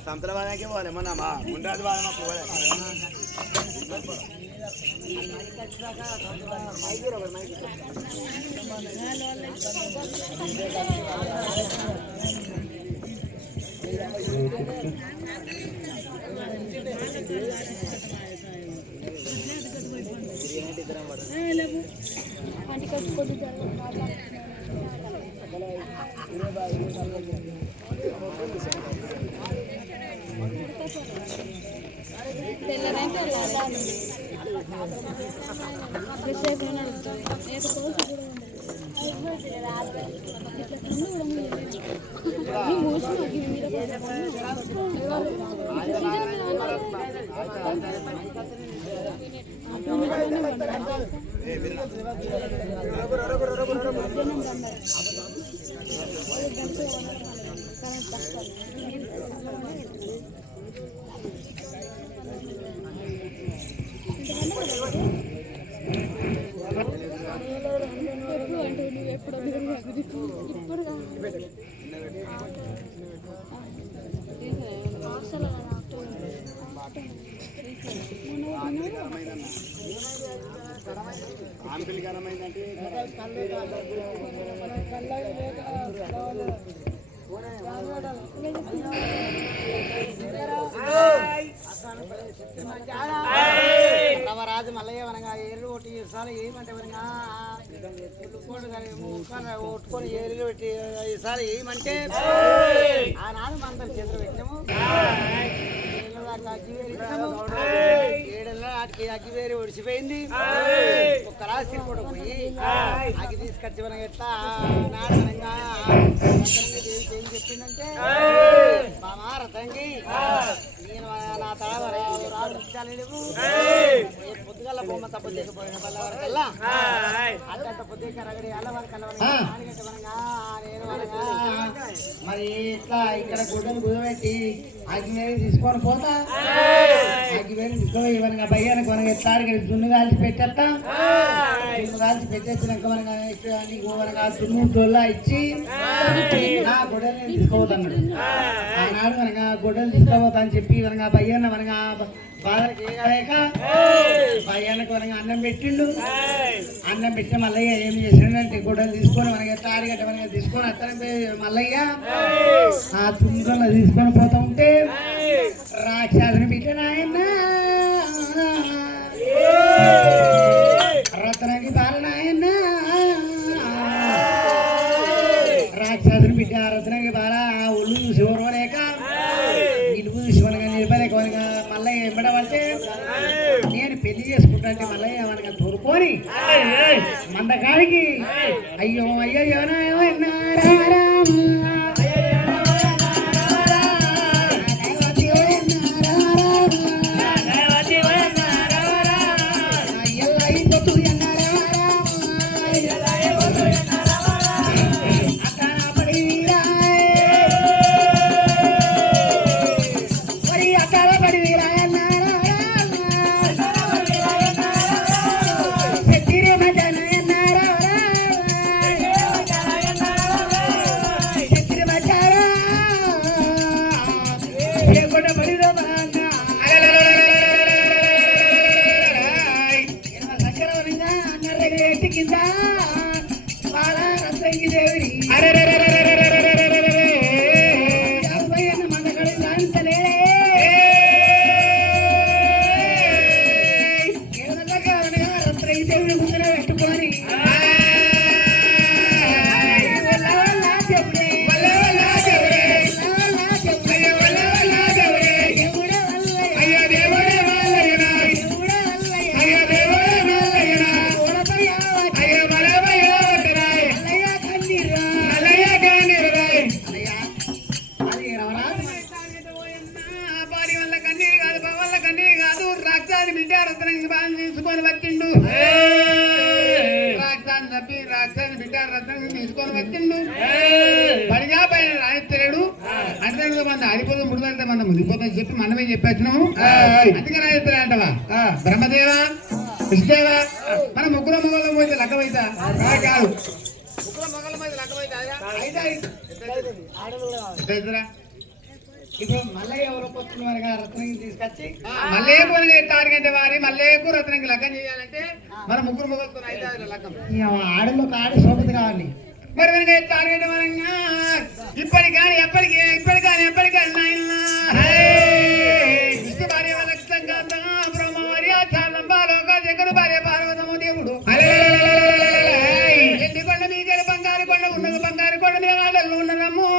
సంతల బాధకే పోవాలి మొన్న మా ముండాది బాధ మాకు రాజు మల్లయ్య వనగా ఏళ్ళు కొట్టి ఈసారి ఏమంటే కొట్టుకొని ఏళ్ళు పెట్టి ఈసారి ఏమంటే ఆనాడు మనం చేతులు పెట్టినాము ఏడెళ్ళ అగ్గివేరి ఒడిసిపోయింది ఒక్క రాశి కూడా పోయి అగ్గి తీసుకొచ్చి మనం ఎట్లా నాడు వనంగా ఏం చెప్పిందంటే బామా రతంగి నేను నా తల రాడు లేవు పొద్దుగల బొమ్మ తప్పు చేయకపోయిన వల్ల వరకల్లా అడ్డంత పొద్దుగా రగడి అల్ల వరకల్లా నేను మరి ఇట్లా ఇక్కడ గుడ్డలు కుదబెట్టి అగ్గివేరి తీసుకొని పోతా అగ్గివేరి తీసుకొని ఇవనగా భయ్యానికి మనకి ఎట్లా దున్ను కాల్చి పెట్టేస్తా దున్ను కాల్చి పెట్టేసినాక మనగా నీకు మనగా దున్ను డొల్లా ఇచ్చి నా గొడ్డలు తీసుకోవద్దన్నాడు ఆనాడు మనగా గొడ్డలు తీసుకోవద్దా అని చెప్పి మనగా భయ్యాన్న మనగా బాధలు చేయలేక భయ్యానికి మనగా అన్నం పెట్టిండు అన్నం పెట్టి మల్లయ్య ఏం చేసిండంటే గొడ్డలు తీసుకొని మనకి తాడిగట్ట మనగా తీసుకొని అత్తనే మల్లయ్య ఆ తుంగలో తీసుకొని పోతా ఉంటే రాక్షసుని బిడ్డ నాయన రతనకి బాల నాయన రాక్షసుని బిడ్డ రతనకి బాల ఆ ఒళ్ళు చూసి ఓరవలేక నిలుపు చూసి మనగా నిలబలేక మనగా మల్లయ్య ఎంబడబడితే నేను పెళ్లి చేసుకుంటా అంటే మల్లయ్య మనగా తోరుకొని మందకాడికి అయ్యో అయ్యో నాయన రాజధాని బిడ్డ రత్నం బాగా తీసుకొని వచ్చిండు రాజధాని తప్పి రాజధాని బిడ్డ రత్నం తీసుకొని వచ్చిండు పడిగా పైన రాయిత్తలేడు అంటే మంది ఆడిపోతే ముడుదంటే మనం ముదిపోతాం చెప్పి మనమే చెప్పేసినాము అందుకే రాయిత్తలే అంటవా బ్రహ్మదేవా విష్ణుదేవ మన ముగ్గురు మొగల పోతే లెక్కమైతా కాదు ముగ్గురు మొగల మీద లెక్కమైతా ఇప్పుడు మళ్ళీ ఎవరో వస్తున్నారు కదా రత్నగిరి తీసుకొచ్చి మల్లేకు టార్గెట్ వారి మల్లేకు రత్నకి లగ్గం చేయాలంటే మన ముగ్గురు మొగలతో 5,000 లగ్గం ఆడలో ఒక ఆడి సోపతి కావాలి మరి మనకి టార్గెట్ వరంగా ఇప్పటికాని ఎప్పటికాని విష్ణు భార్య లక్ష్యంగా బ్రహ్మవారి ఆచారం బాలోక జగన్ భార్య పార్వతము దేవుడు ఎండి కొండ మీగల బంగారు కొండ ఉన్నది బంగారు కొండ మీద ఆడలు ఉన్నదమ్ము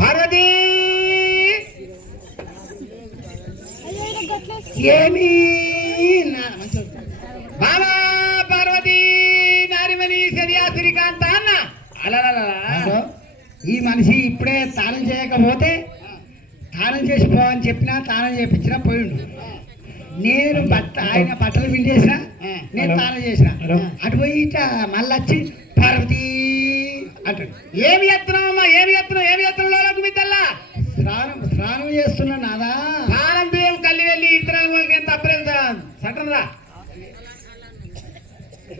పార్వతీ ఏమి బాబా పార్వతీ నారిమణి సరియా శ్రీకాంత అన్న అలా ఈ మనిషి ఇప్పుడే తానం చేయకపోతే తానం చేసి పోవని చెప్పినా తానం చేయించినా పోయిండు నేను ఆయన బట్టలు పిండేసిన నేను తానం చేసిన అటు పోయి మళ్ళీ వచ్చి పార్వతీ అంటాడు ఏమి ఎత్తున్నావమ్మా ఏమి ఎత్తునంలోకి మిద్దల్లా స్నానం చేస్తున్నా నాదా స్నానం బియ్యం కల్లి వెళ్ళి ఇతరులకి ఎంత అప్రెంత సటన్రా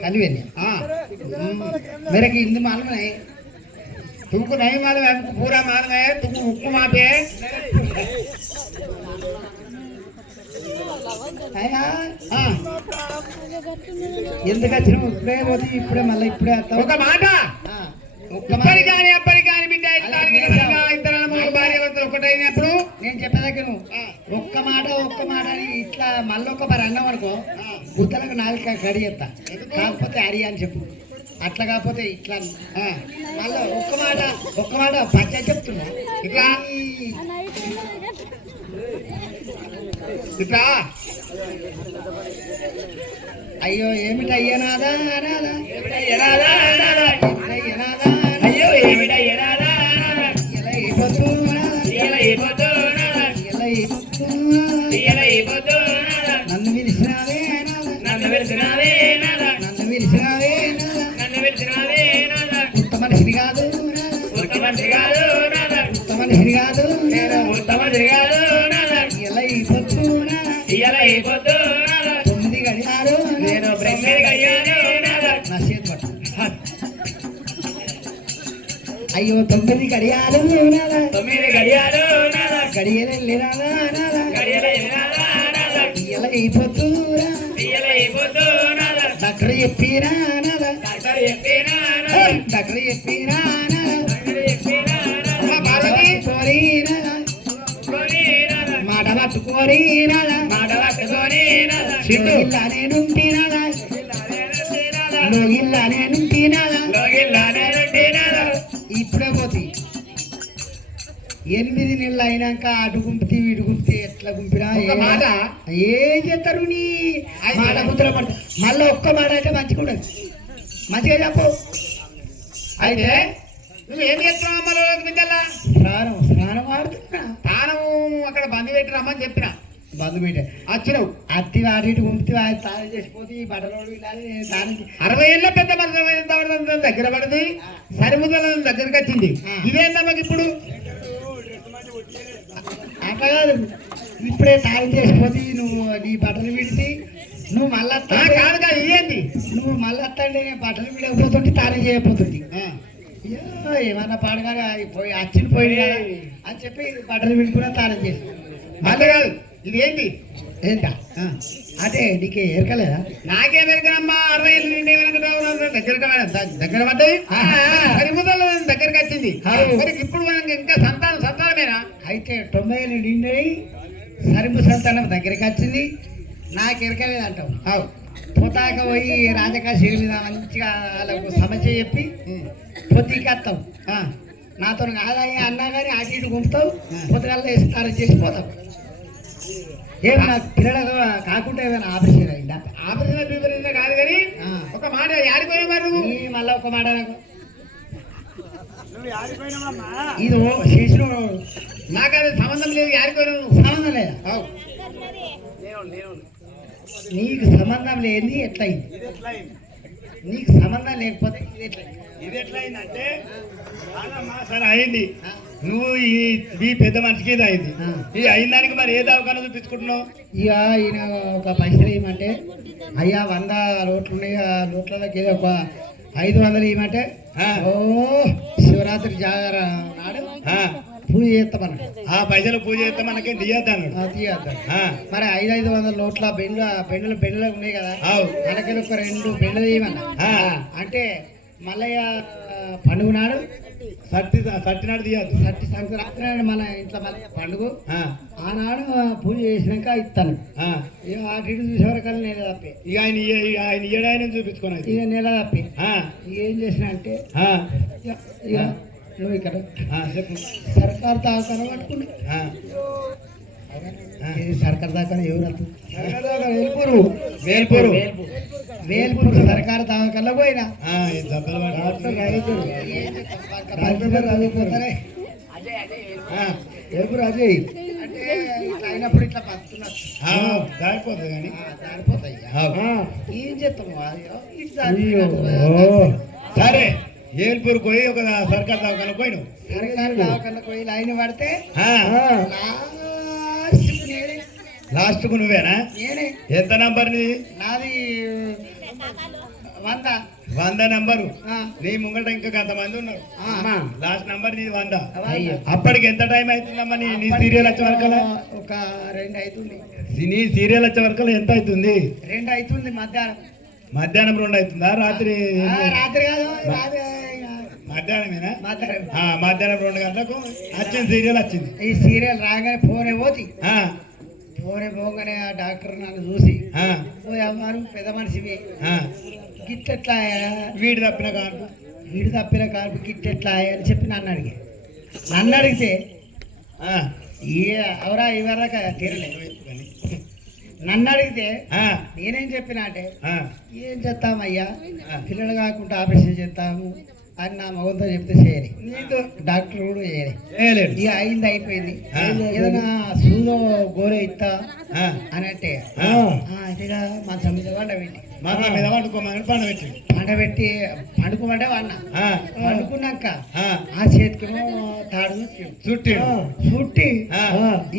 కల్లి వెళ్ళి मेरे ఇందు మాలమే तुमको नहीं मालूम है हमको पूरा मालूम है तुमको हुक्म आप है ఎందుకు వచ్చిన ఇప్పుడే పోతే ఇప్పుడే మళ్ళీ ఇప్పుడే ఒక మాట ఇప్పటి కానీ బిడ్డ ఇద్దరు భార్య ఒకటైనప్పుడు నేను చెప్పేదాకా ఒక్క మాట అని ఇట్లా మళ్ళీ ఒక మరి అన్నాం అనుకో గుర్తలకు నాలుగు కడిగేస్తా కాకపోతే అరి అని చెప్పు అట్లా కాకపోతే ఇట్లా మళ్ళీ ఒక్క మాట పచ్చ చెప్తున్నా ఇట్లా ఇట్లా అయ్యో ఏమిటి అయ్యనాదా అయ్యో ఏమిటయ్యనాదా నన్ను పిలిచినావే ఉత్త మనిషిని కాదు ఇలా అయిపోతూ 9 గడియారు నేను బ్రహ్మయ్యాను నా చేతి పట్టు అయ్యో 9 గడియారు గడియలే ఇలా అయిపోతూ డాక్టర్ చెప్పిరా దగ్గర చెప్పినా పార్వతి కోరినా మాట పట్టుకోరినా గిల్లా నేను గిల్లా నేను ఇప్పుడే పోతే 8 నెలలు అయినాక అటు గుంపితే ఇటు గుంపితే ఎట్లా గుంపినా మాట ఏం చేస్తారు నీ మాట ముద్ర పడు మళ్ళీ ఒక్క మాట అయితే మంచిగా ఉండదు మంచిగా చెప్పు అయితే నువ్వు ఏం చేస్తున్నావు అమ్మ బిడ్డలా స్నానం ఆడుతున్నా తాను అక్కడ బంద్ పెట్టి రమ్మని చెప్పిన బంధు పెట్టే వచ్చినావు అత్తి వాటి ఇటు గుంపితే స్నానం చేసిపోతే ఈ బట్టలు స్నానం 60 ఏళ్ళ పెద్ద మనుషులు దగ్గర పడింది సరిముద్ర దగ్గరికి వచ్చింది ఇదేందమ్మకి ఇప్పుడు అట్లా కాదు ఇప్పుడే స్నానం చేసిపోతే నువ్వు నీ బట్టలు విడిచి నువ్వు మళ్ళా కాదు కాదు ఇదేంటి నువ్వు మళ్ళీ వస్తాండి నేను బట్టలు విడకపోతుంటే తాళం చేయకపోతుంది ఏమన్నా పాడగానే పోయి అచ్చిన పోయి అని చెప్పి బట్టలు విడుకున్నా తాళం చేసి మళ్ళీ కాదు ఇదేంటి ఏంటా అదే నీకే ఎరకలేదా నాకేం ఎరకనమ్మా 60 ఏళ్ళు నిండి దగ్గర పడ్డాయి సరిముద్ర దగ్గరికి వచ్చింది మరి ఇప్పుడు మనకి ఇంకా సంతానమేనా అయితే 90 ఏళ్ళు నిండి సరిము సంతానం దగ్గరికి వచ్చింది నాకు ఎరకలేదు అంటావు పోతాక పోయి రాజకాశి మీద మంచిగా వాళ్ళకు సమస్య చెప్పి పొద్దుకి వస్తావు నాతో ఆదాయం అన్నా కానీ అటు ఇటు గుంపుతావు పొద్దుగాల స్నానం చేసిపోతావు ఏం నాకు పిల్లలు కాకుండా ఏమైనా ఆపరేషన్ అయిందా ఆపరేషన్ కాదు కానీ ఒక మాట ఆడిపోయా మరి మళ్ళీ ఒక మాట నాకు ఇది చేసిన నాకు అది సంబంధం లేదు ఆడిపోయినా సంబంధం లేదా నీకు సంబంధం లేని ఎట్లయింది నీకు సంబంధం లేకపోతే ఇది ఎట్లయిందంటే సరే అయింది నువ్వు ఈ పెద్ద మనిషికి ఇది అయింది ఇది అయిన దానికి మరి ఏ దవాఖాన చూపించుకుంటున్నావు ఇక ఈయన ఒక పైసలు ఇవ్వమంటే అయ్యా 100 లోట్లు ఉన్నాయి ఆ లోట్లకి ఒక 500 ఇవ్వమంటే ఓ శివరాత్రి జాగర నాడు పూజ చేస్తామన్నాడు ఆ పైసలు పూజ చేస్తే మనకి తీయద్దాను మరి 500 లోట్ల బెండ్లు ఉన్నాయి కదా మనకి ఒక 2 బెండ్లు తీయమన్నా అంటే మల్లయ్య పండుగ నాడు సట్టి నాడు తీయద్దు సట్టి సంక్రాంతి నాడు మన ఇంట్లో మల్లయ్య పండుగ ఆనాడు పూజ చేసినాక ఇస్తాను ఇక అటు ఇటు చూసేవరకల్లా నెల తప్పే ఇక ఆయన ఏడాయన చూపించుకున్నాయి ఇక నెల తప్పే ఏం చేసినా అంటే ఇక నువ్వు ఇక్కడ చెప్పు సర్కారు దాకా పట్టుకున్నా సర్కారు దాకా ఎవరు వేల్పూరు సర్కారు దావకల్లా పోయినా వేల్పూరు అజయ్ అంటే ఇట్లా అయినప్పుడు ఇట్లా బతుకున్నారు దారిపోతుంది కానీ దారిపోతాయి ఏం చేస్తాము సరే ఏల్పూర్ పోయి ఒక సర్కార్ దవాఖాన పోయిను సర్కారు దవాఖాన పోయి లైన్ పడితే లాస్ట్ కు నువ్వేనా నేనే ఎంత నంబర్ నీ నాది 100 నంబరు నీ ముంగట ఇంకా కొంతమంది ఉన్నారు లాస్ట్ నంబర్ నీది 100 అప్పటికి ఎంత టైం అవుతుందమ్మా నీ సీరియల్ వచ్చే వరకలా ఒక 2 అవుతుంది నీ సీరియల్ వచ్చే వరకలా ఎంత అవుతుంది 2 అవుతుంది మధ్యాహ్నం 2 అవుతుందా రాత్రి కాదు మధ్యాహ్నమేనా మధ్యాహ్నం 2 గంటలకు వచ్చింది సీరియల్ వచ్చింది ఈ సీరియల్ రాగానే ఫోనే పోగానే ఆ డాక్టర్ నన్ను చూసి అమ్మారు పెద్ద మనిషివి గిట్లెట్లా వీడి తప్పిన కాల్పు గిట్లెట్లా అని చెప్పి నన్ను అడిగితే ఎవరా ఇవరాక తీరలేదు నన్ను అడిగితే నేనేం చెప్పినా అంటే ఏం చేస్తామయ్యా పిల్లలు కాకుండా ఆపరేషన్ చేస్తాము అని నా మగంతో చెప్తే చేయని నీకు డాక్టర్ కూడా చేయలేదు ఇక అయింది అయిపోయింది ఏదైనా సూదో గోరే ఇస్తా అని అంటే ఇదిగా మంచం మీద పండబెట్టి పండుకోమంటే వాడిన పండుకున్నాక ఆ చేతికేమో తాడు చుట్టి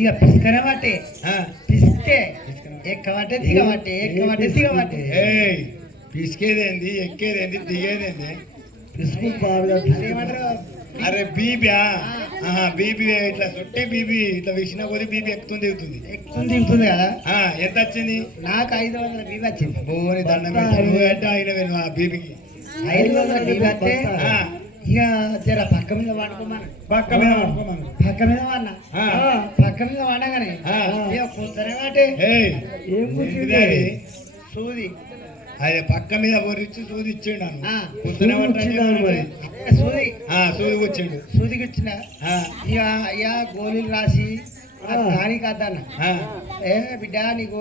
ఇక పిసుకనే బట్టే పిసికే ఎక్కబట్టే దిగబట్టే పిసికేదేంది ఎక్కేదేంది దిగేదేంది ఏమంటారు అరే బీబీ బీబీ ఇట్లా చుట్టి బీబీ ఇట్లా విషిన కొద్ది బీబీ ఎక్కుతుంది దిగుతుంది కదా ఎంత వచ్చింది నాకు 500 బీబీ వచ్చింది బోని దండం అయిన బీబీకి 500 నీళ్ళు వస్తే ఆ, ఇక జర పక్క మీద వాడుకోమని పక్క మీద పడుకోమను. పక్క మీద వాడినా ఆ. పక్క మీద వాడగానే ఆ. ఇక పొద్దున వాటే ఏయ్, ఏం ఏంటిది అది? సూది అదే పక్క మీద ఒరిచి సూది ఇచ్చిండు అన్న. ఆ. పొద్దునే పట్టాను మరి. అదే సూది సూది వచ్చిండు. సూదికి ఇచ్చిన ఆ, ఇక అయ్యా గోళీలు రాసి కానీ కాదన్న ఆ, ఏ బిడ్డ నీకు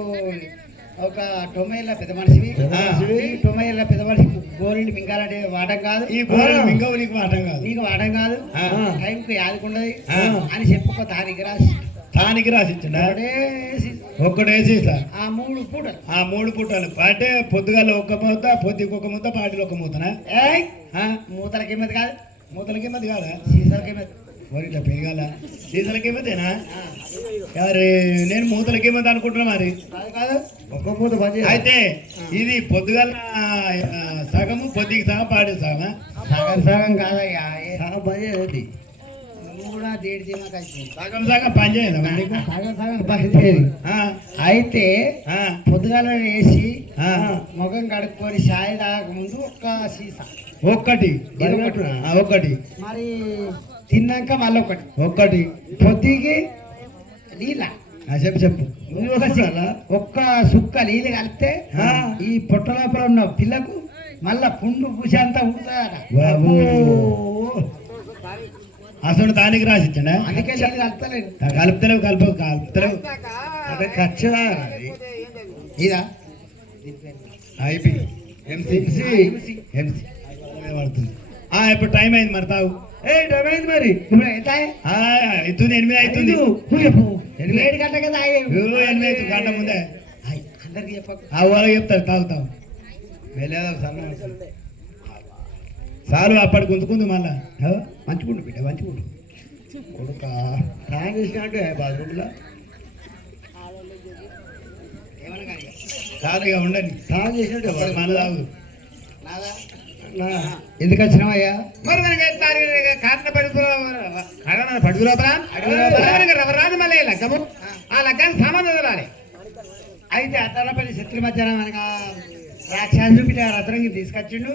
ఒక టొమైల పెద్ద మనిషివి ఆ. ఈ టొమైల పెద్ద మనిషి గోళీలు మింగాలంటే వాడడం కాదు ఈ గోడలు మింగవు నీకు మాటం కాదు. నీకు వాడడం కాదు ఆ. టైంకి యాదకుండదు ఆ. అని చెప్పుకో తారీఖు రాసి తానికి రాసిచ్చిండా? ఒకటేసి ఒక్కటేసి సార్ ఆ 3 పూటలు ఆ 3 పూటలు అంటే పొద్దుగాల ఒక్క మూత, పొద్దుకి ఒక మూత, పాటిలో ఒక మూతనా? ఏయ్ ఆ, మూతలకి ఎమ్మది కాదు మూతలకి మధ్య కాదా? సీసాలకి ఎమ్మది మరి ఇట్లా పెరగాల సీజన్లకి మధ్యనా? అరే నేను మూతలకి మధ్య అనుకుంటున్నా మరి. కాదు కాదు ఒక్క పూట పని అయితే ఇది పొద్దుగాల సగము, పొద్దుకి సగం, పాడి సగమా? సగం సగం కాదయ్యా సగం పని చేయదు నువ్వు కూడా దేడి తీమా కలిసి సగం సగం పని చేయదా మరి నీకు? సగం సగం పని చేయదు ఆ, అయితే ఆ, పొద్దుగాల వేసి ఆ. ముఖం కడుక్కొని చాయ్ తాగకముందు ఒక్క సీసా ఒక్కటి ఇది ఒకటి. ఆ, ఒక్కటి మరి తిన్నాక మళ్ళీ ఒకటి ఒక్కటి పొద్దుకి నీళ్ళ చెప్పు చెప్పు. ఒక్క సుక్క నీళ్ళు కలిపితే ఆ. ఈ పొట్ట లోపల ఉన్న పిల్లకు మళ్ళా పుండు పూసేంత ఉంటుందట బాబు. అసలు దానికి రాసిచ్చండా? అందుకే నీళ్ళు కలుపుతలేదు కలుపుతలేవు కలుపుతలేవు. అదే ఖర్చు ఇదా ఐపీ ఎంసీ ఎంసీ పడుతుంది. ఇప్పుడు టైం అయింది మరి తాగు. ఏమైంది మరి ఇప్పుడు ఎంత అవుతుంది 8 అవుతుంది. 7 గంటల కదా 8 అవుతుంది గంట ముందే. అందరికి చెప్పకు వాళ్ళకి చెప్తారు తాగుతాం. వెళ్ళేదా సన్న చాలు అప్పటి గుంతుకుంది మళ్ళా. మంచిగుండు బిడ్డ మంచిగుండు కొడుక స్నానం చేసినట్టు బాత్రూంలో చాలు ఇక ఉండండి. స్నానం చేసినట్టు అప్పటి మన తాగు. ఎందుకు వచ్చినావయ్యా మరి మనకి కారణ పడుకురాపరా రవరాదు మళ్ళీ లగ్గము. ఆ లగ్గానికి సామాన్ వదలాలి. అయితే అత్తలపల్లి శత్రు మధ్యాహ్నం అనగా రాక్షసు బిడ్డ రత్నంకి తీసుకొచ్చిండు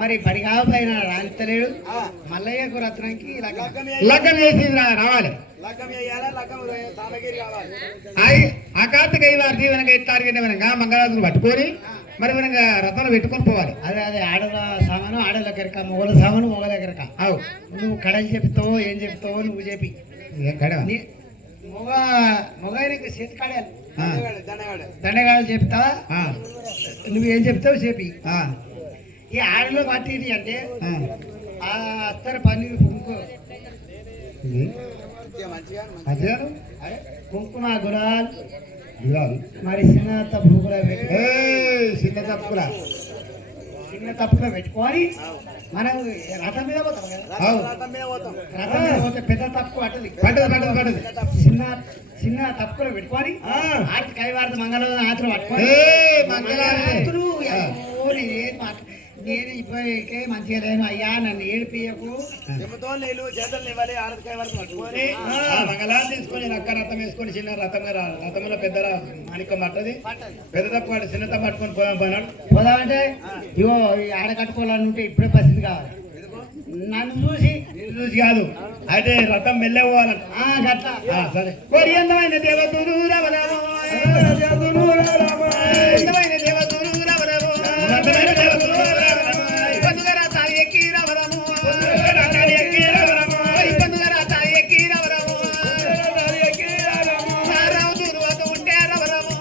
మరి పడిగా పైన రాంతలేడు మల్లయ్యకు రత్నంకి లగ్గం చేసి రావాలి. లగ్గం చేయాలా, లగ్గం సామగిరి కావాలి. ఆ కార్తీక వారి దీవెనగా ఎత్తారు వినగా మంగళాదులు పట్టుకొని మరి మనగా రథంలో పెట్టుకొని పోవాలి. అదే అదే ఆడల సామాను ఆడల ఎకరక మొగల సామాను మొగల ఎకరక అవు నువ్వు కడని చెప్తావో ఏం చెప్తావో నువ్వు చెప్పి మొగైనకి చేతి కాడాలి దండగాడు దండగాడు చెప్తావా నువ్వేం చెప్తావు చెప్పి ఈ ఆడలో పట్టింది అంటే ఆ అత్తర పన్నీరు కుంకుమ మంచిగా అదే కుంకుమ గులాల్ మరి చిన్న తప్పుగా చిన్న తప్పురా చిన్న తప్పుగా పెట్టుకొని మనం రథం మీద పోతాం కదా రథం మీద పోతాం. రథం మీద పోతే పెద్ద తప్పు పట్టదు పట్టదు. చిన్న చిన్న తప్పులో పెట్టుకొని ఆర్తి కైవార్త మంగళ ఆతులు పట్టుకొని మంగళారతులు. నేను ఇప్పటికే మంచిగా లేను అయ్యా నన్ను ఏడిపియకు చెప్పుతో నీళ్ళు చేతులు ఇవ్వాలి, ఆరతికాయ వరకు పట్టుకొని మంగళాన్ని తీసుకొని రక్క రథం వేసుకొని చిన్న రథంలో పెద్ద మాణిక్యం పట్టది. పెద్ద తప్పు వాడు చిన్న తప్పు పట్టుకొని పోదాం పోనాడు. పోదామంటే ఇగో ఈ ఆడ కట్టుకోవాలని ఉంటే ఇప్పుడే పరిస్థితి కావాలి నన్ను చూసి నిన్ను చూసి కాదు, అయితే రథం మెల్లే పోవాలంట. గట్లా సరే. అందమైన దేవతూరు రవరమో, అందమైన దేవతూరు రవరమో, అందమైన దేవతూరు రవరమో, పందుగ రథాలు ఎక్కి రవరమో, పందుగ రథాలు ఎక్కి రవరమో, నా రావుతూరు వద్ద ఉంటే రవరమో,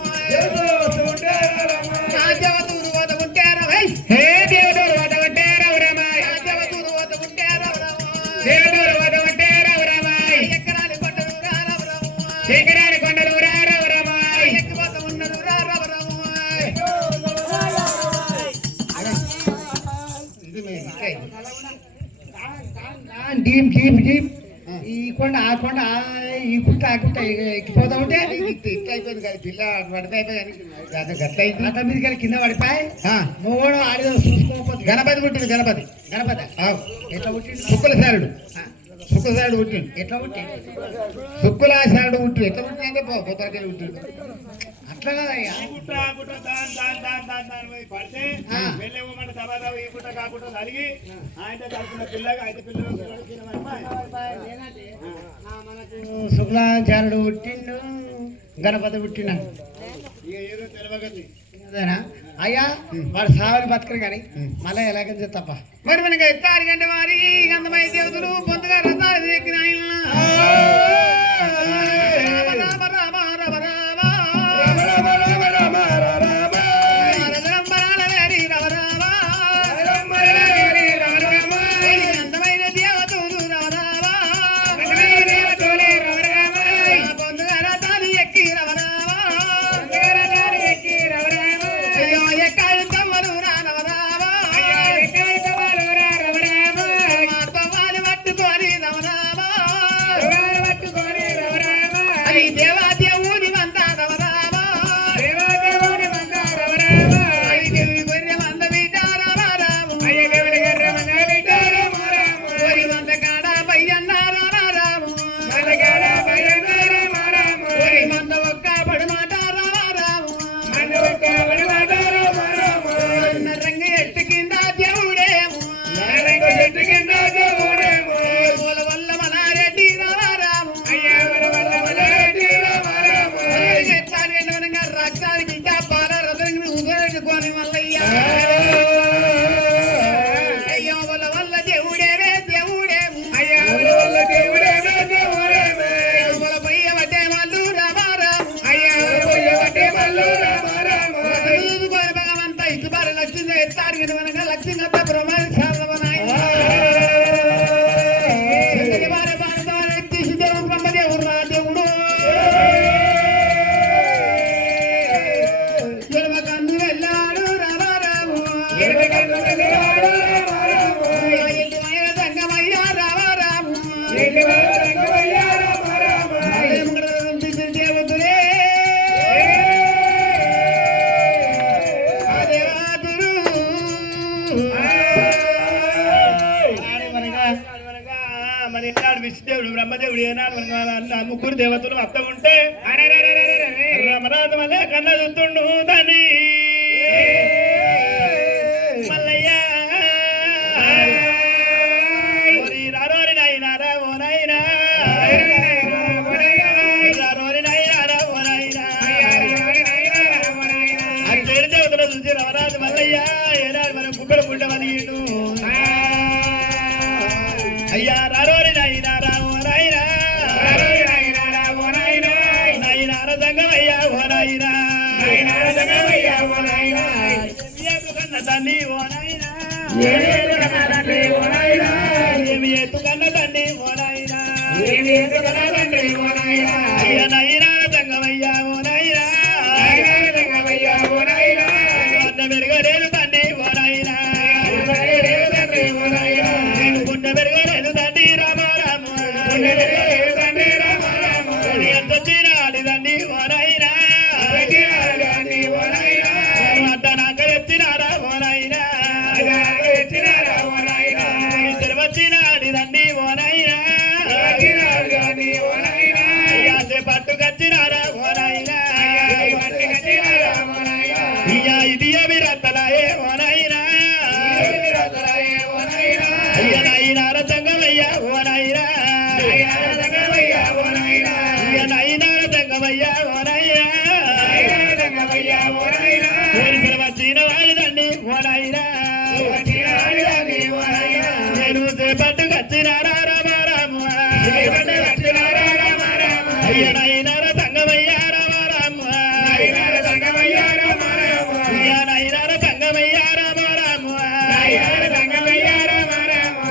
నా దేవతూరు వద్ద ఉంటే రవై, హే దేవతూరు వద్ద ఉంటే రవరమా, నా దేవతూరు వద్ద ఉంటే రవరమో, దేవతూరు వద్ద ఉంటే రవరమా, ఎక్కరాని కొండలు రా రవరమో, ఎక్కరాని కొండలు రా రవరమా, ఎక్కవత ఉన్నలు రా రవరమో. డీప్ డీప్ డీప్ ఈ కొండ ఆ కొండ ఈ కుట్ట ఆ కుట్ట ఎక్కిపోతా ఉంటే ఇట్లా అయిపోయింది కదా పిల్ల పడితే అయిపోయింది. రథం మీదకి వెళ్ళి కింద పడిపోయి మొగోడు ఆడిదో చూసుకోకపోతే గణపతి పుట్టింది. గణపతి గణపతి ఆవు. ఎట్లా పుట్టిండు శుక్లశారుడు శుక్లశారుడు పుట్టిండు. ఎట్లా పుట్టిండు శుక్లాశారుడు పుట్టిండు. ఎట్లా పుట్టిందంటే పొత్తరకెళ్ళి పుట్టిండు. అట్లా కదయ్యా పడితే రమారావు ఈ పుట్ట కాకుండా కలిగి ఆయన కలిసిన పిల్లగా ఆయన పిల్లలు ఏంటంటే మనకు శుక్లాచార్యుడు పుట్టిండు, గణపతి పుట్టినాడు. ఇక ఏదో తెలియగండి అదేనా అయ్యా, వాడు సావని బతకరు కానీ మళ్ళీ ఎలాగని తప్ప. మరి మనకి ఎత్తారు కంటే వారి అందమై దేవతలు పొద్దుగా రథాలు ఎక్కిన మరి ఏనాడు విష్ణుదేవుడు బ్రహ్మదేవుడు ఏనాడు ముగ్గురు దేవతలు అత్త ఉంటే రమరాజు వల్లే కన్న చూస్తుండు దాన్ని మల్లయ్య రారోరి నాయనారా ఓ నాయనా రారోరి నాయనారా ఓ నాయనా అత్తేడు దేవతలు చూసి రమరాజు మల్లయ్య ఏనాడు మనం గుబ్బెడు పుట్టమని అయ్యా రారోరి నాయనారా ఓ నాయనా నాయనార సంగమయ్యా ఓ నాయనా కన్న తల్లి ఓ నాయనా ఏమి ఎత్తుకన్న తండ్రి ఓ నాయనా అయ్యా నాయనార సంగమయ్యా ఓ నాయనా అన్న మెరుగలేదు తండ్రి ఓ నాయనా గుండె మెరుగలేదు తండ్రి రామారామ ఎంత తినాలి తండ్రి ఓ నాయనా అడ్డ నాక ఎత్తినారా ఓ నాయనా వచ్చినాడి తండ్రి ఓ నాయనా పట్టుకొచ్చినారా ఓ నాయనా ఇయ్యా ఇది ఏమి రత్తలాయే ఓ నాయనా అయ్య నాయనార సంగమయ్యా ఓ నాయనా అయ్య నాయనార సంగమయ్యా ఓ నాయనా వచ్చిన వాడి తండ్రి ఓ నాయనా నేను పట్టుకొచ్చినారా రామారాము అయ్య నాయనార సంగమయ్యా రామారాము అయ్య నాయనార సంగమయ్యా రామారాము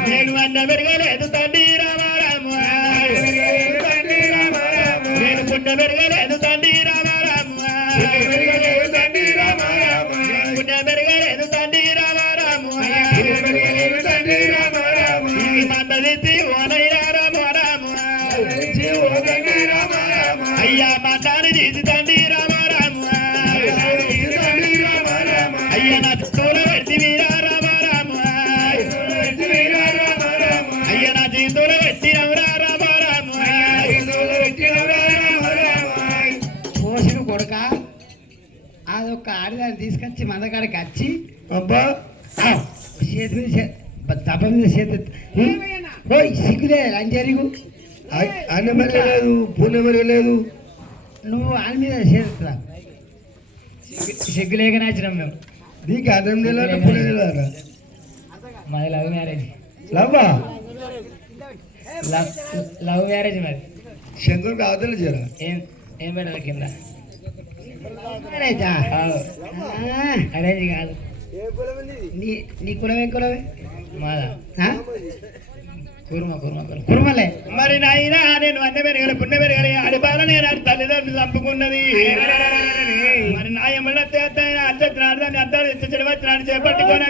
నేను అన్న పెరగలేదు తండ్రి రామారాము నేను పుట్ట పెరగలేదు తండ్రి రామారాము పుట్ట పెరగలేదు తండ్రి రామారాము మందదిత్తి ఓనయ్యా రామారాము అయ్యా మందాన్ని తీసి తండ్రి రామారాము అయ్యా నా తోల పెట్టి వీరా రామారాము అయ్యా నా జీతుల పెట్టి ఎవరా రామారాము పోసిన కొడుక అదొక్క ఆడిదాన్ని తీసుకొచ్చి మందకాడికి వచ్చి అబ్బా చేతి మీద తప్ప మీద చేతి ఓయ్ సిగ్గులే లంచరిగు అన్న మెరగలేదు పూల మెరగలేదు నువ్వు ఆయన మీద చేతురా సిగ్గులేక నాచినాం మేము. నీకు అన్నం తెలియదు పూల తెలియదు మాది లవ్ మ్యారేజ్. లవ్వా లవ్ మ్యారేజ్ మరి. శంకర్ అవతల చేరా ఏం ఏం పెట్టాలి కింద? రైతా? అరేంజ్ కాదు. నీ కులమే కులమే మాదా కుర్మ కుర్మ కుర్మ. కుర్మలే మరి నాయనా నేను అన్న పెరగలి పుణ్య పెరగలి అడిపాల నేను ఆడి తల్లిదండ్రులు చంపుకున్నది మరి నా ఎమ్మెల్యే అద్దెచ్చినాడు దాన్ని అద్దాలు చెడు వచ్చినాడు చేపట్టుకొని